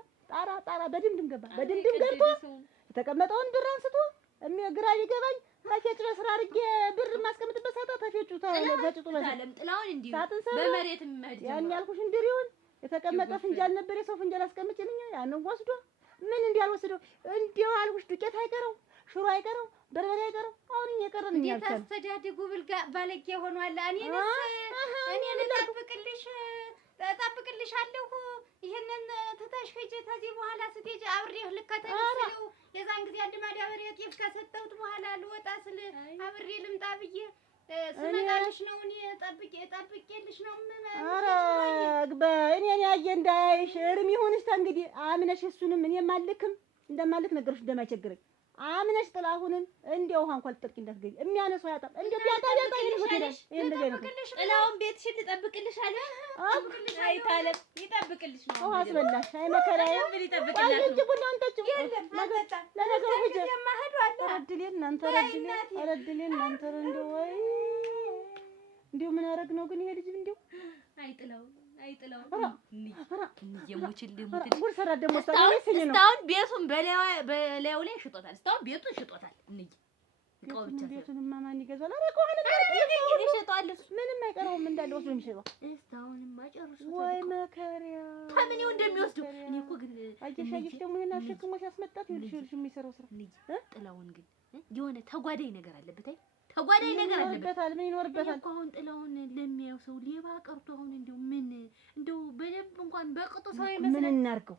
ጣራ በድምድም ገባ። በድምድም ገብቶ የተቀመጠውን ብር አንስቶ ግራ ቢገባኝ ታፌጭ በስራ አድርጌ ብር ማስቀምጥበት ሳታ ታፌጩ ታለበጭጡ ጥላውን እንዲሁ በመሬት የሚመድ ያን ያልኩሽ እንድሪውን የተቀመጠ ፍንጃል ነበር የሰው ፍንጃል አስቀምጭልኝ ያንን ወስዶ ምን እንዲያልወስደው እንዲያው አልኩሽ ዱቄት አይቀረው ሽሮ አይቀረው በርበሬ አይቀረው አሁን የቀረን እንዲያልከ አስተዳደጉ ብልጋ ባለጌ ሆኗል። እኔ እጠብቅልሻለሁ ይሄንን ትተሽ ሂጂ። ከዚህ በኋላ ስትሄጂ አብሬህ ልከተልሽ የዛን ጊዜ አንድ ማዳበሪያ ጤፍ ከሰጠሁት በኋላ ልወጣ ስል አብሬ ልምጣ ብዬ ስመጣልሽ ነው። እኔ ጠብቄልሽ ነው። ኧረ እኔን ያየ እንዳያይሽ እርም ይሁንሽ። እንግዲህ አምነሽ እሱንም እኔም አልክም እንደማልክ ነገርሽ እንደማይቸግረኝ አምነሽ ጥላሁንን እንደው ውሃ እንኳን ልትጠርቂ እንዳትገቢ የሚያነሳው ያጣም እንደ ቢያጣ ይሆናል። ይሄ እንደዚህ ነው። ጥላውን ቤትሽን ልጠብቅልሽ አለ። አይታለም ይጠብቅልሽ ነው። ውሃ አስበላሽ። አይ መከራዬ ይጠብቅልሽ እንጂ ቡናውን ጠጪው። ለነገሩ ሂጅ ረድሌን እናንተ ረድሌን እናንተ እንደው ወይ እንደው ምን አደረግ ነው ግን ይሄ ልጅ እንደው አይጥላው ጉድ ሰራ ደግሞ እስካሁን ቤቱን በላዩ ላይ ሽጦታል። እስካሁን ቤቱን ሽጦታል። ቤቱንማ ማን ይገዛል? ኧረ ከሆነ ይሸጠዋል። ምንም አይቀረውም እንዳለ ወስዶ የሚሸጠው እስካሁንማ ጨርሶታል። ወይ መከሪያ ከምኔው እንደሚወስደው እኔ እኮ ግን አየሽ ደግሞ ይሄን አሸክሞ ሲያስመጣት ይልሽ የሚሰራው ስራ ጥላውን ግን የሆነ ተጓዳኝ ነገር አለበት። ተጓዳኝ ነገር አለበት። ምን ይኖርበታል? እኮ አሁን ጥላውን ለሚያው ሰው ሌባ ቀርቶ አሁን እንደው በደንብ እንኳን በቅጡ ሰው ይመስላል። ምን እናርገው?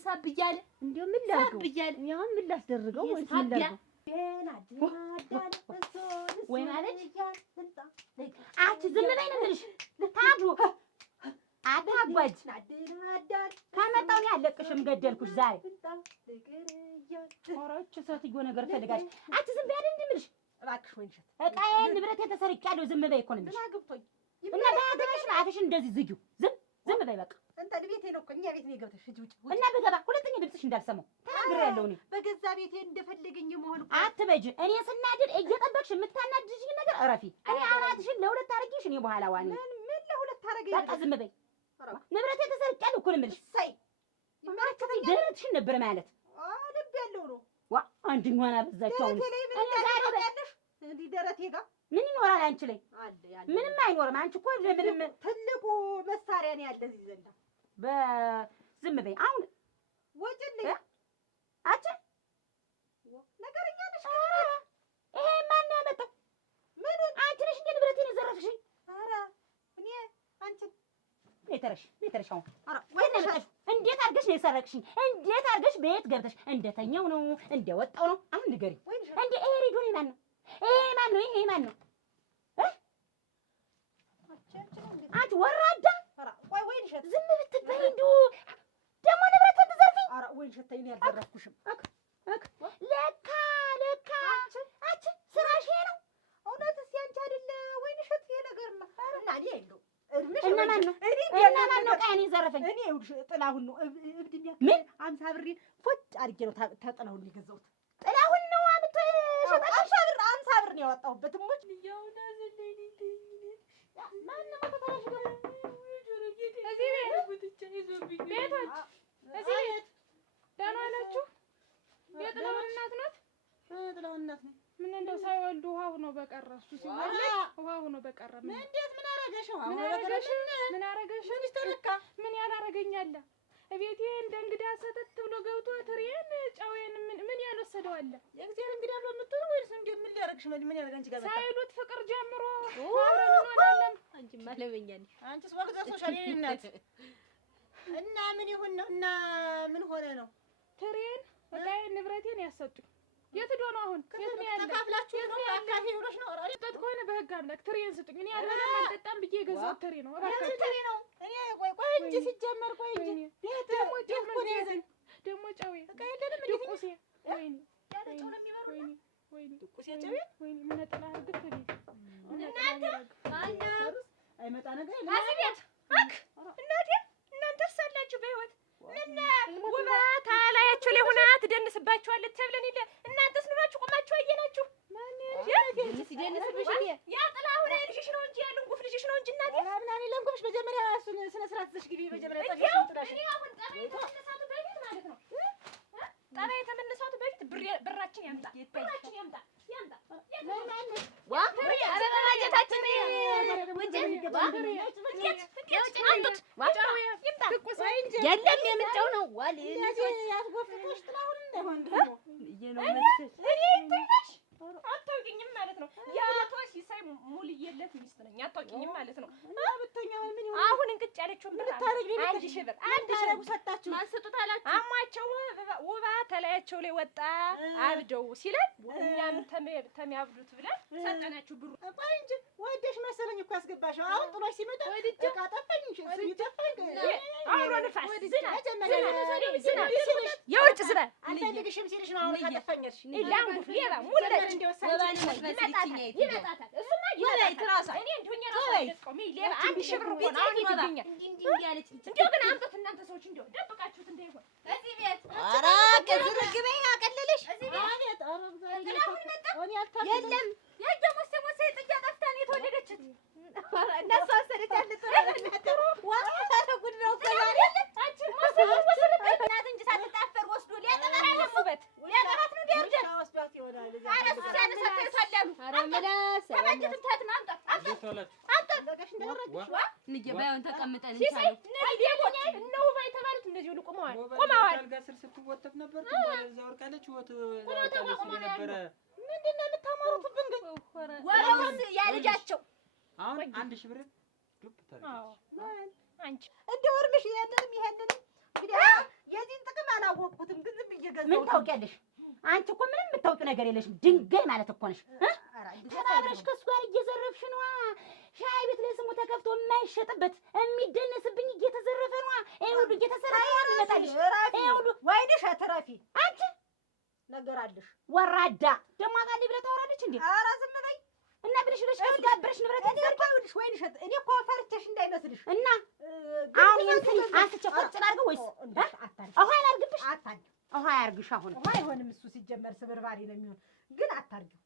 ሳብ እያለ እንደው ምን ላድርገው? ሳብ እያለ ያው ምን ላስደርገው? ወይ ምን ላድርገው? ወይ ማለት አቺ ዝም በይ ነው የምልሽ። ታቡ አታጓጅ ከመጣሁ እኔ አለቅሽም ገደልኩሽ ዛሬ። ኦሮች ሴትዮ ነገር ፈልጋሽ አቺ ዝም በይ አይደል የምልሽ። እባክሽ ወይ እሸት ዕቃዬን ንብረቴን ተሰርቄያለሁ። ዝም በይ እኮ ነው የምልሽ። እና ባያገባሽ አፍሽን እንደዚህ ዝጊው። ዝም በይ በቃ። እንትን ቤቴ ነው እኮ እኛ ቤት ነው የገብተሽ። ሂጂ ውጭ እና በገባ ሁለተኛ ድምፅሽ እንዳልሰማው ተናግሬያለሁ እኔ። በገዛ ቤቴ እንደፈለገኝ መሆን እኮ አትበጅ። እኔ ስናድድ እየጠበቅሽ የምታናድጂኝ ነገር እረፊ። እኔ አውራትሽን ለሁለት አድርጊሽ እኔ በኋላ ዋኔ ምን ለሁለት አደረገኝ። በቃ ዝም በይ። ንብረቴ ተሰርቄያለሁ እኮ ነው የምልሽ። ሳይ ይመረከተኝ ደረትሽን ነበር ማለት ልብ ያለው ነው። ዋ አንድኛዋን አበዛቸው። አሁን እንዲህ ደረቴ ጋር ምን ይኖራል አንቺ ላይ? ምንም አይኖርም። አንቺ እኮ ምንም ትልቁ መሳሪያ ነው ያለ እዚህ ዘንዳ። በዝም በይ አሁን ወጭልኝ አቸ ነገርኛ ነሽ። ይሄ ማን ያመጣው? ምኑን? አንቺ ነሽ እንደ ንብረቴን የዘረፍሽኝ። ኧረ እኔ አንቺን ሜተረሽ አሁን እንዴት አድርገሽ ነው የሰረቅሽኝ? እንዴት አድርገሽ ቤት ገብተሽ እንደተኛው ነው እንደወጣው ነው? አሁን ንገሪኝ። እንደ ይሄ ሬዲዮ ማን ነው? ይሄ ማን ነው? አንቺ ወራዳ! ቆይ ወይን ሸት ዝም ብትበይ እንደው ደግሞ ንብረቴን ትዘርፊኝ። ኧረ ወይን ሸተኝ ነው ያልዘረፍኩሽም። ለካ አንቺ ስራሽ ይሄ ነው። እውነትስ ያንቺ አይደለ ወይን ሸት ይሄ ነገር ነው። እና እኔ የለው እና ማን ነው ቃኔ ዘረፈኝ? እኔ ይኸውልሽ ጥላሁን ነው እብድ የሚያክል ምን 50 ብር ፎጭ አድርጌ ነው ተጥላሁን የገዛሁት። ጥላሁን ነው አብቶ ሸጠሽ? 50 ብር ነው ያወጣሁበት። ሞች ያውና ዘለኝ ማን ነው ተተራሽ ደግሞ እዚህ ቤት ጉትቻ ይዞብኝ ቤቶች እዚህ ቤት ደህና ናችሁ? የጥላሁን እናት ናት። ጥላሁን እናት ነው። ምን እንደው ሳይወልዱ ውሃ ሆኖ በቀረ እሱ ሲወለድ ውሃ ሆኖ በቀረ ምን እንዴት ምን አረገሽ? ምን አረገሽ? ምን ያላረገኛለ? እቤቴ እንደ እንግዳ ሰተት ብሎ ገብቶ ትሬን ጫዌን ምን ያልወሰደው አለ? የእግዚአብሔር እንግዳ ብሎ የምትሆን ወይስ እንዴት ምን ሊያረግሽ ምን ያረግ አንቺ ጋር መጣ ሳይሉት ፍቅር ጀምሮ አብረን እንሆናለን። አንቺማ ለበኛል። አንቺስ ወግ ዘርሶሻል የኔ እናት። እና ምን ይሁን ነው እና ምን ሆነ ነው? ትሬን በቃዬን ንብረቴን ያሰጡኝ። የት ሄዶ ነው አሁን? የት ነው ያለ? ተካፍላችሁ ነው አካፊ ብሎሽ ነው? ጠጥ ከሆነ በህግ አምላክ ትሬን ስጡኝ። እኔ አልበላም አልጠጣም ብዬ የገዛሁት ትሬ ነው። እባክህ ትሬ ነው። እኔ ቆይ እንጂ ሲጀመር ቆይ እንጂ ደግሞ ጨው በቃ የለንም ድቁሴ ወይኔ ያለ ጨው ነው የሚበሩና ወይኔ ድቁሴ ጨው ወይኔ ምን ጥላ አርግፍ እኔ እናንተ አይመጣ ነገር እዚህ ቤት እናቴ እናንተ ሳላችሁ በህይወት ምን ውባ ታላያችሁ ላይ ሆና ትደንስባችኋለች ተብለን ይለ እናንተስ ኑራችሁ ቆማችሁ አየናችሁ። ሲደንስብሽ ያ ጥላሁን ልጅሽ ነው እንጂ ያልንጉፍ ልጅሽ ነው እንጂ እናቴ ምናምን ለንጉፍሽ መጀመሪያ እሱን ስነ ስርዓት ዘሽ ግቢ መጀመሪያ እኔ አሁን ጠባይ ተመለሳቱ በፊት ማለት ነው ጠባይ ተመለሳቱ በፊት ብራችን ያምጣ ብራችን ያምጣ የለም የምንጨው ነው ዋል ያስጎፍቶሽ ጥላሁን እንደሆን አታውቂኝም ማለት ነው። የአቶ ሲሳይ ሙሉየለት ሚስት ነኝ። አታውቂኝም ማለት ነው። አሁን እንቅጭ ያለችውን ብር አንድ ሺህ ብር ሰጣችሁ ማንሰጡት አላችሁ። አሟቸው ውባ ተለያቸው ላይ ወጣ አብደው ሲለን እኛም ተሚያብዱት ብለን ሰጠናችሁ ብሩ። ቆይ እንጂ ወደሽ መሰለኝ እኮ ያስገባሽው። አሁን ጥሎሽ ሲመጣ ዕቃ ጠፋኝ ሲጠፋኝ አውሎ ንፋስ ዝናብ የውጭ ዝናብ አልፈልግሽም ሲልሽ ነው አሁን ካጠፋኛሽ ላንጉፍ ሌባ ሙለች ይመጣታል። እሱማ ይበላይ ትራሳ እኔ እንዱኛ ነው ሌባ አንድ ሺህ ብር እኮ ነው አሁን ይመጣኛል። እንዲሁ ግን አምጡት እናንተ ሰዎች እንዲሁ ደብቃችሁት እንዳይሆን እዚህ ቤት ኧረ ከዝርግቤ አቀለለሽ እዚህ ቤት ጥላሁን መጣ የለም ያጀ ሞሴ ጥጃ ጠፍታን የተወለደችት እነሱ ወሰደቻት ልትወለድ ዋታ ጉድ ነው ከዛሬ አንቺ ሞሴ ወሰደች እናት እንጂ ሳትጣፈር ወስዶ ሊያጠባራ ለሙበት ሊያጠባት ነው ዲያርጀን ወስዷት ይሆናል እዛ አረ ሱሳን ሰተይቷል ኧረ ምላስ ተባጀት እንታት ነው አምጣ ለጋሽ እንደወረድሽ ንጀ ባይሆን ተቀምጠን ሲሳይ ነዲያቦኝ ነው ባይ ተባሉት እንደዚህ ቆመዋል ቆመዋል አልጋ ስር ስትወተፍ ነበር እዛ ወርቃለች ወርቃለች ነበረ። ምንድን ነው የምታማሩትብን ግን ወራውስ ያ ልጃቸው አሁን 1000 ብር ዱብ ታረጋለች። አንቺ እንደው እርምሽ ይሄንንም እንግዲህ የዚህን ጥቅም አላወቅኩትም ግን ዝም ብዬ ገዛሁ። ምን ታውቂያለሽ? አንቺ እኮ ምንም የምታውቂው ነገር የለሽም። ድንጋይ ማለት እኮ ነሽ። ተባብረሽ ከእሱ ጋር እየዘረፍሽ ነዋ። ሻይ ቤት ላይ ስሙ ተከፍቶ የማይሸጥበት የሚደነስብኝ እየተዘረፈ ነዋ። ይሄ ሁሉ እየተሰረፈ ይመጣልሽ። ይሄ ሁሉ ወይንሽ አትረፊ አንቺ ነገር አለሽ ወራዳ ደግሞ አቃሊ ብለህ ታወራለች እንዴ? ኧረ ዝም በይ እና ብለሽ ከሱ ጋር አብረሽ ንብረት ይኸውልሽ ወይን እሸት እኔ እኮ ፈርቼሽ እንዳይመስልሽ እና አሁን እንትን አንስቼ ቁጭ ላድርገው ወይስ ውሃ ላድርግብሽ? አታርጊው። ውሃ ያርግሽ። አሁን ውሃ አይሆንም እሱ ሲጀመር ስብርባሪ ነው የሚሆን። ግን አታርጊው።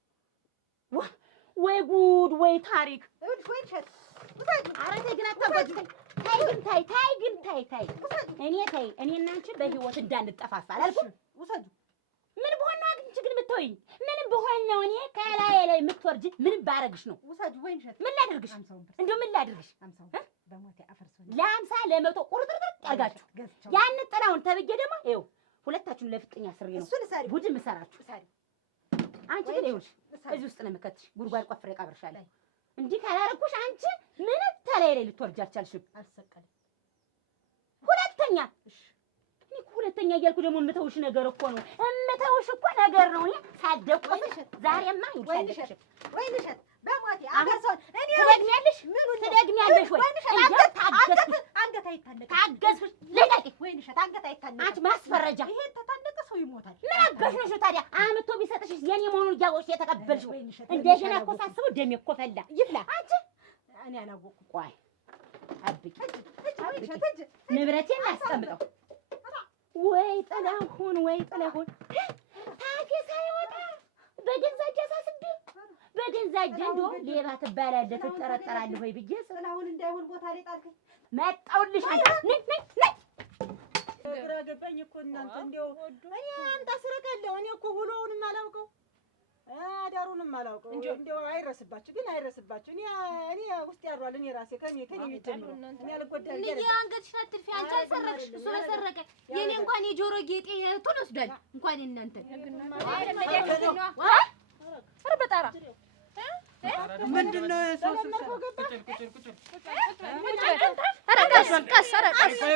ወይ ጉድ ወይ ታሪክ። ይኸውልሽ ወይን እሸት ኧረ ተይ ግን አታጓጅ። ተይ ግን ተይ እኔ እና አንቺ በህይወት እንዳንጠፋፋ አላልኩም? ውሰዱ። ምን በሆን ነው አንቺ ግን የምትወይኝ? ምን በሆን ነው እኔ ከላዬ ላይ የምትወርጂ? ምን ባረግሽ ነው? ውሰዱ ወይን እሸት። ምን ላድርግሽ? እንደው ምን ላድርግሽ? በሞቴ አፈርሶ ለ50 ለ100 ቁርጥርጥር ያርጋችሁ። ያን ጥላውን ተብዬ ደግሞ ይኸው ሁለታችሁን ለፍጥኛ ስሬ ነው እሱን ሰሪ ቡድን ምሰራችሁ። አንቺ ግን ይኸውልሽ እዚህ ውስጥ ነው የምከትሽ። ጉድጓድ ቆፍሬ ቀብርሻለሁ። እንዲህ ካላረኩሽ አንቺ ምን ተላይ ላይ ልትወርጂ አልቻልሽም። አልሰቀልም። ሁለተኛ ሁለተኛ እያልኩ ደግሞ የምተውሽ ነገር እኮ ነው። የምተውሽ እኮ ነገር ነው። እኔ ሳትደቁሽ ዛሬማ ወይን እሸት በሞቴ አፈርሶን እኔ ትደግሚያለሽ ወይ? አንገት አይታነቅም። ታገዝኩሽ። ልቀቂ ወይን እሸት አንገት አይታነቅም። አንቺ ማስፈረጃ። ይሄ ተታነቀ ሰው ይሞታል። ምን አባሽ ነው ታዲያ? አመቶ ቢሰጥሽ የኔ መሆኑን እያወቅሽ የተቀበልሽው። እንደገና እኮ ሳስበው ደሜ እኮ ፈላ። ይፍላ። አንቺ እኔ አላወቅኩም። ቆይ ጠብቂ፣ ንብረቴን ላስቀምጠው። ወይ ጥላሁን ታፌ ሳይወጣ በገዛ እጄ አሳስቤ በገዛ እጄ እንደው ሌባ ትባላለህ ትጠረጠራለህ ወይ ብዬ ጥላሁን እንዳይሆን ቦታ ላይ ጣልከኝ። መጣሁልሽ። አንቺ ነይ ግራ ገባኝ እኮ እናንተ። እንደው እኔ አምጣ ስረቀለሁ። እኔ እኮ ውሎውንም አላውቀው አዳሩንም አላውቀው። እንደው አይረስባችሁ ግን አይረስባችሁ። እኔ ውስጥ ያሯል። እኔ ራሴ ከኔ ቤት ነው። እኔ አልጎዳኝ። እኔ አንገትሽን አትልፊ። አንቺ አልሰረቅሽ፣ እሱ ለሰረቀ። የኔ እንኳን የጆሮ ጌጤ ቶሎ ወስዷል። እንኳን እናንተ ኧረ በጣራ ምንድነው ሰው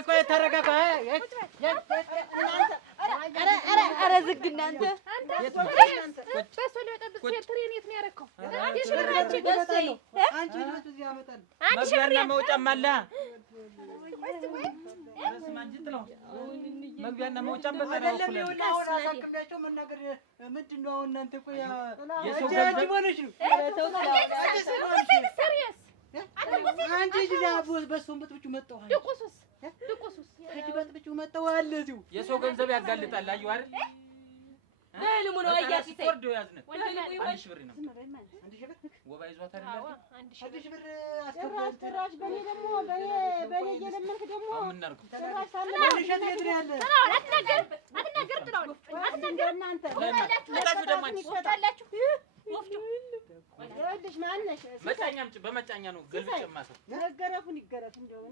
ቆይ ተረጋጋ። ኧረ ዝግ እናንተ መግቢያና መውጫም ምንድነው እናንተ? ቆይ የሰው ገንዘብ አንቺ በሱም በጥብጩ መጣው መጣው አለ እዚሁ የሰው ገንዘብ ያጋልጣል። አዩ አይደል? ለልሙ ነው አያፊት ወርዶ ያዝነ 1 ሺህ ብር ነው። 1 ሺህ ብር ወባ ይዟት አይደል? 1 ሺህ ብር ጭራሽ በኔ ደግሞ በኔ እየለመንክ ደግሞ ምን እናድርገው? ጭራሽ እሸት የት ነው ያለ? አትናገር ጥራውን አትናገር እናንተ ለታችሁ ደግሞ አንቺ ወፍታላችሁ ወፍቱ ይኸውልሽ ማነሽ መጫኛም በመጫኛ ነው ገልብጭ ማሰብ ነገረፉን ይገረፍ እንደው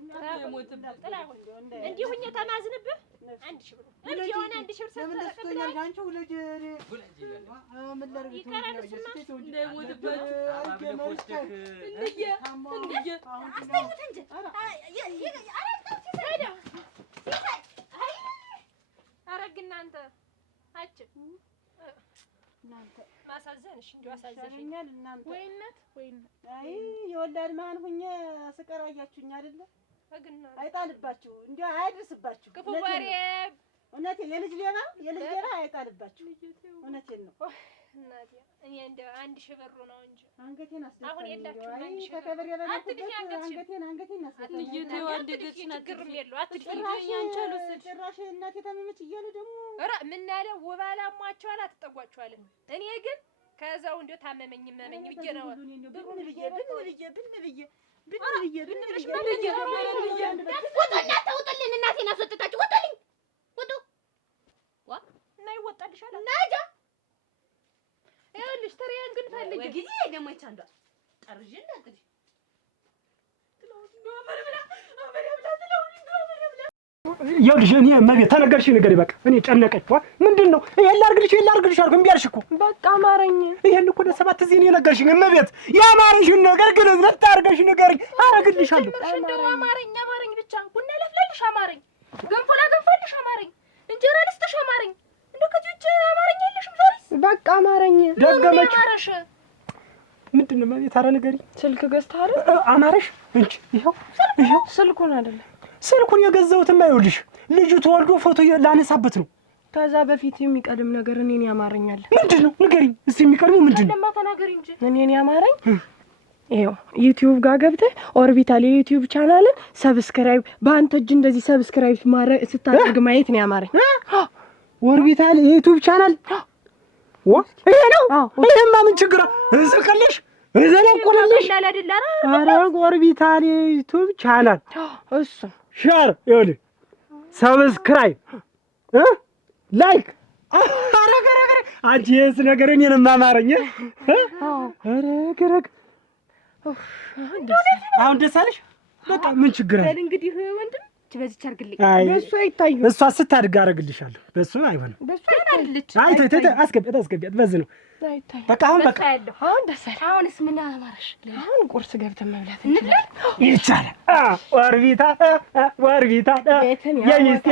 እንዲሁ እኛ ተማዝንብህ 1 ሺህ ብር እንዴ የሆነ 1 ሺህ ብር ተመለስቶኛል። አንቺ ሁለጅ ምን ላድርግ? እናንተ ማሳዘንሽ እንዲሁ አሳዘንኛል። እናንተ ወይነት አይ የወላድ ማን ሁኜ ስቀራያችሁኝ አይደለ? አይጣልባችሁ እንዲሁ አይድርስባችሁ። ክፉ ወሬ እውነቴን የልጅ ሌባ አይጣልባችሁ። እውነቴን ነው እናቴ። እኔ እንደ 1 ሺህ ብር ነው እንጂ አንገቴን አስደፋኝ። አሁን የላችሁ አይ ተከብሬ በላኩበት አንገቴን አስደፋኝ። ልጅቴ ወንድ ገጽ ነግርም የለው አትድፈኝ። ጭራሽ እናቴ ታመመች እያሉ ደግሞ ኧረ ምን ያለ ውባላ ሟቸዋል አትጠጓቸዋል። እኔ ግን ከዛው እንደው ታመመኝ መመኝ ብዬ ነው ውጡልን፣ እናቴን አስወጥታችሁ ውጡልኝ፣ ውጡ እና ይወጣልሻል ናጃ። ይኸውልሽ ትሪያንግል ፈልጊ ጊዜ ደግሞ ይቻንዷ ጠርዥ እንዳትል ይኸውልሽ እኔ መቤት ተነገርሽ ነገር በቃ እኔ ጨነቀኝ። ምንድን ነው ይሄን ላድርግልሽ አልኩ እምቢ አልሽ እኮ በቃ አማረኝ። ይሄን እኮ ለሰባት ጊዜ ነው የነገርሽኝ መቤት። ያማረሽን ነገር ግን ዝርጥ አድርገሽ ንገሪኝ አደርግልሻለሁ። እንደው አማረኝ ብቻ ቡና ለፍለልሽ አማረኝ፣ ገንፎ ላገንፋልሽ አማረኝ፣ እንጀራ ልስጥሽ አማረኝ። እንደው ከዚህ ውጭ አማረኝ የለሽም ዛሬስ? በቃ አማረኝ። ደገመች። አማረሽ ምንድን ነው መቤት? ኧረ ንገሪኝ። ስልክ ገዝተሃል? አማረሽ እንጂ ይኸው ስልኩን አይደለም ስልኩን የገዛሁትማ ይኸውልሽ ልጁ ተወልዶ ፎቶ ላነሳበት ነው። ከዛ በፊት የሚቀድም ነገር እኔን ያማረኛል። ምንድን ነው ንገሪኝ እስኪ። የሚቀድመው ምንድን ነው? ለማ ተናገሪ እንጂ እኔን ያማረኝ ይኸው ዩቲዩብ ጋር ገብተህ ኦርቢታል የዩቲዩብ ቻናልን ሰብስክራይብ በአንተ እጅ እንደዚህ ሰብስክራይብ ማድረግ ስታደርግ ማየት ነው ያማረኝ። ኦርቢታል የዩቲዩብ ቻናል ይሄ ነው። ይሄማ ምን ችግር እንስቅልሽ እዘነቁልልሽ። ኧረ ኦርቢታል የዩቲዩብ ቻናል እሱ ሼር ይኸውልህ ሰብስክራይብ ላይክ አረገረገረ አንቺ የስ ነገር እኔንም አማረኝ። አረገረገ አሁን ደስ አለሽ? በቃ ምን ችግር አለ? እንግዲህ ወንድም በዚች አድርግልኝ። በእሱ አይታዩም። እሷ ስታድግ አደርግልሻለሁ። በእሱ አይሆንም። በእሱ አይታይልች። አስገቢያት በዚህ ነው። በቃ አሁን በቃ አሁን ደስ አለ። አሁንስ ምን አማረሽ? አሁን ቁርስ ገብተን መብላት እንችላለን። ይቻላል። ወርቢታ የሚስቴ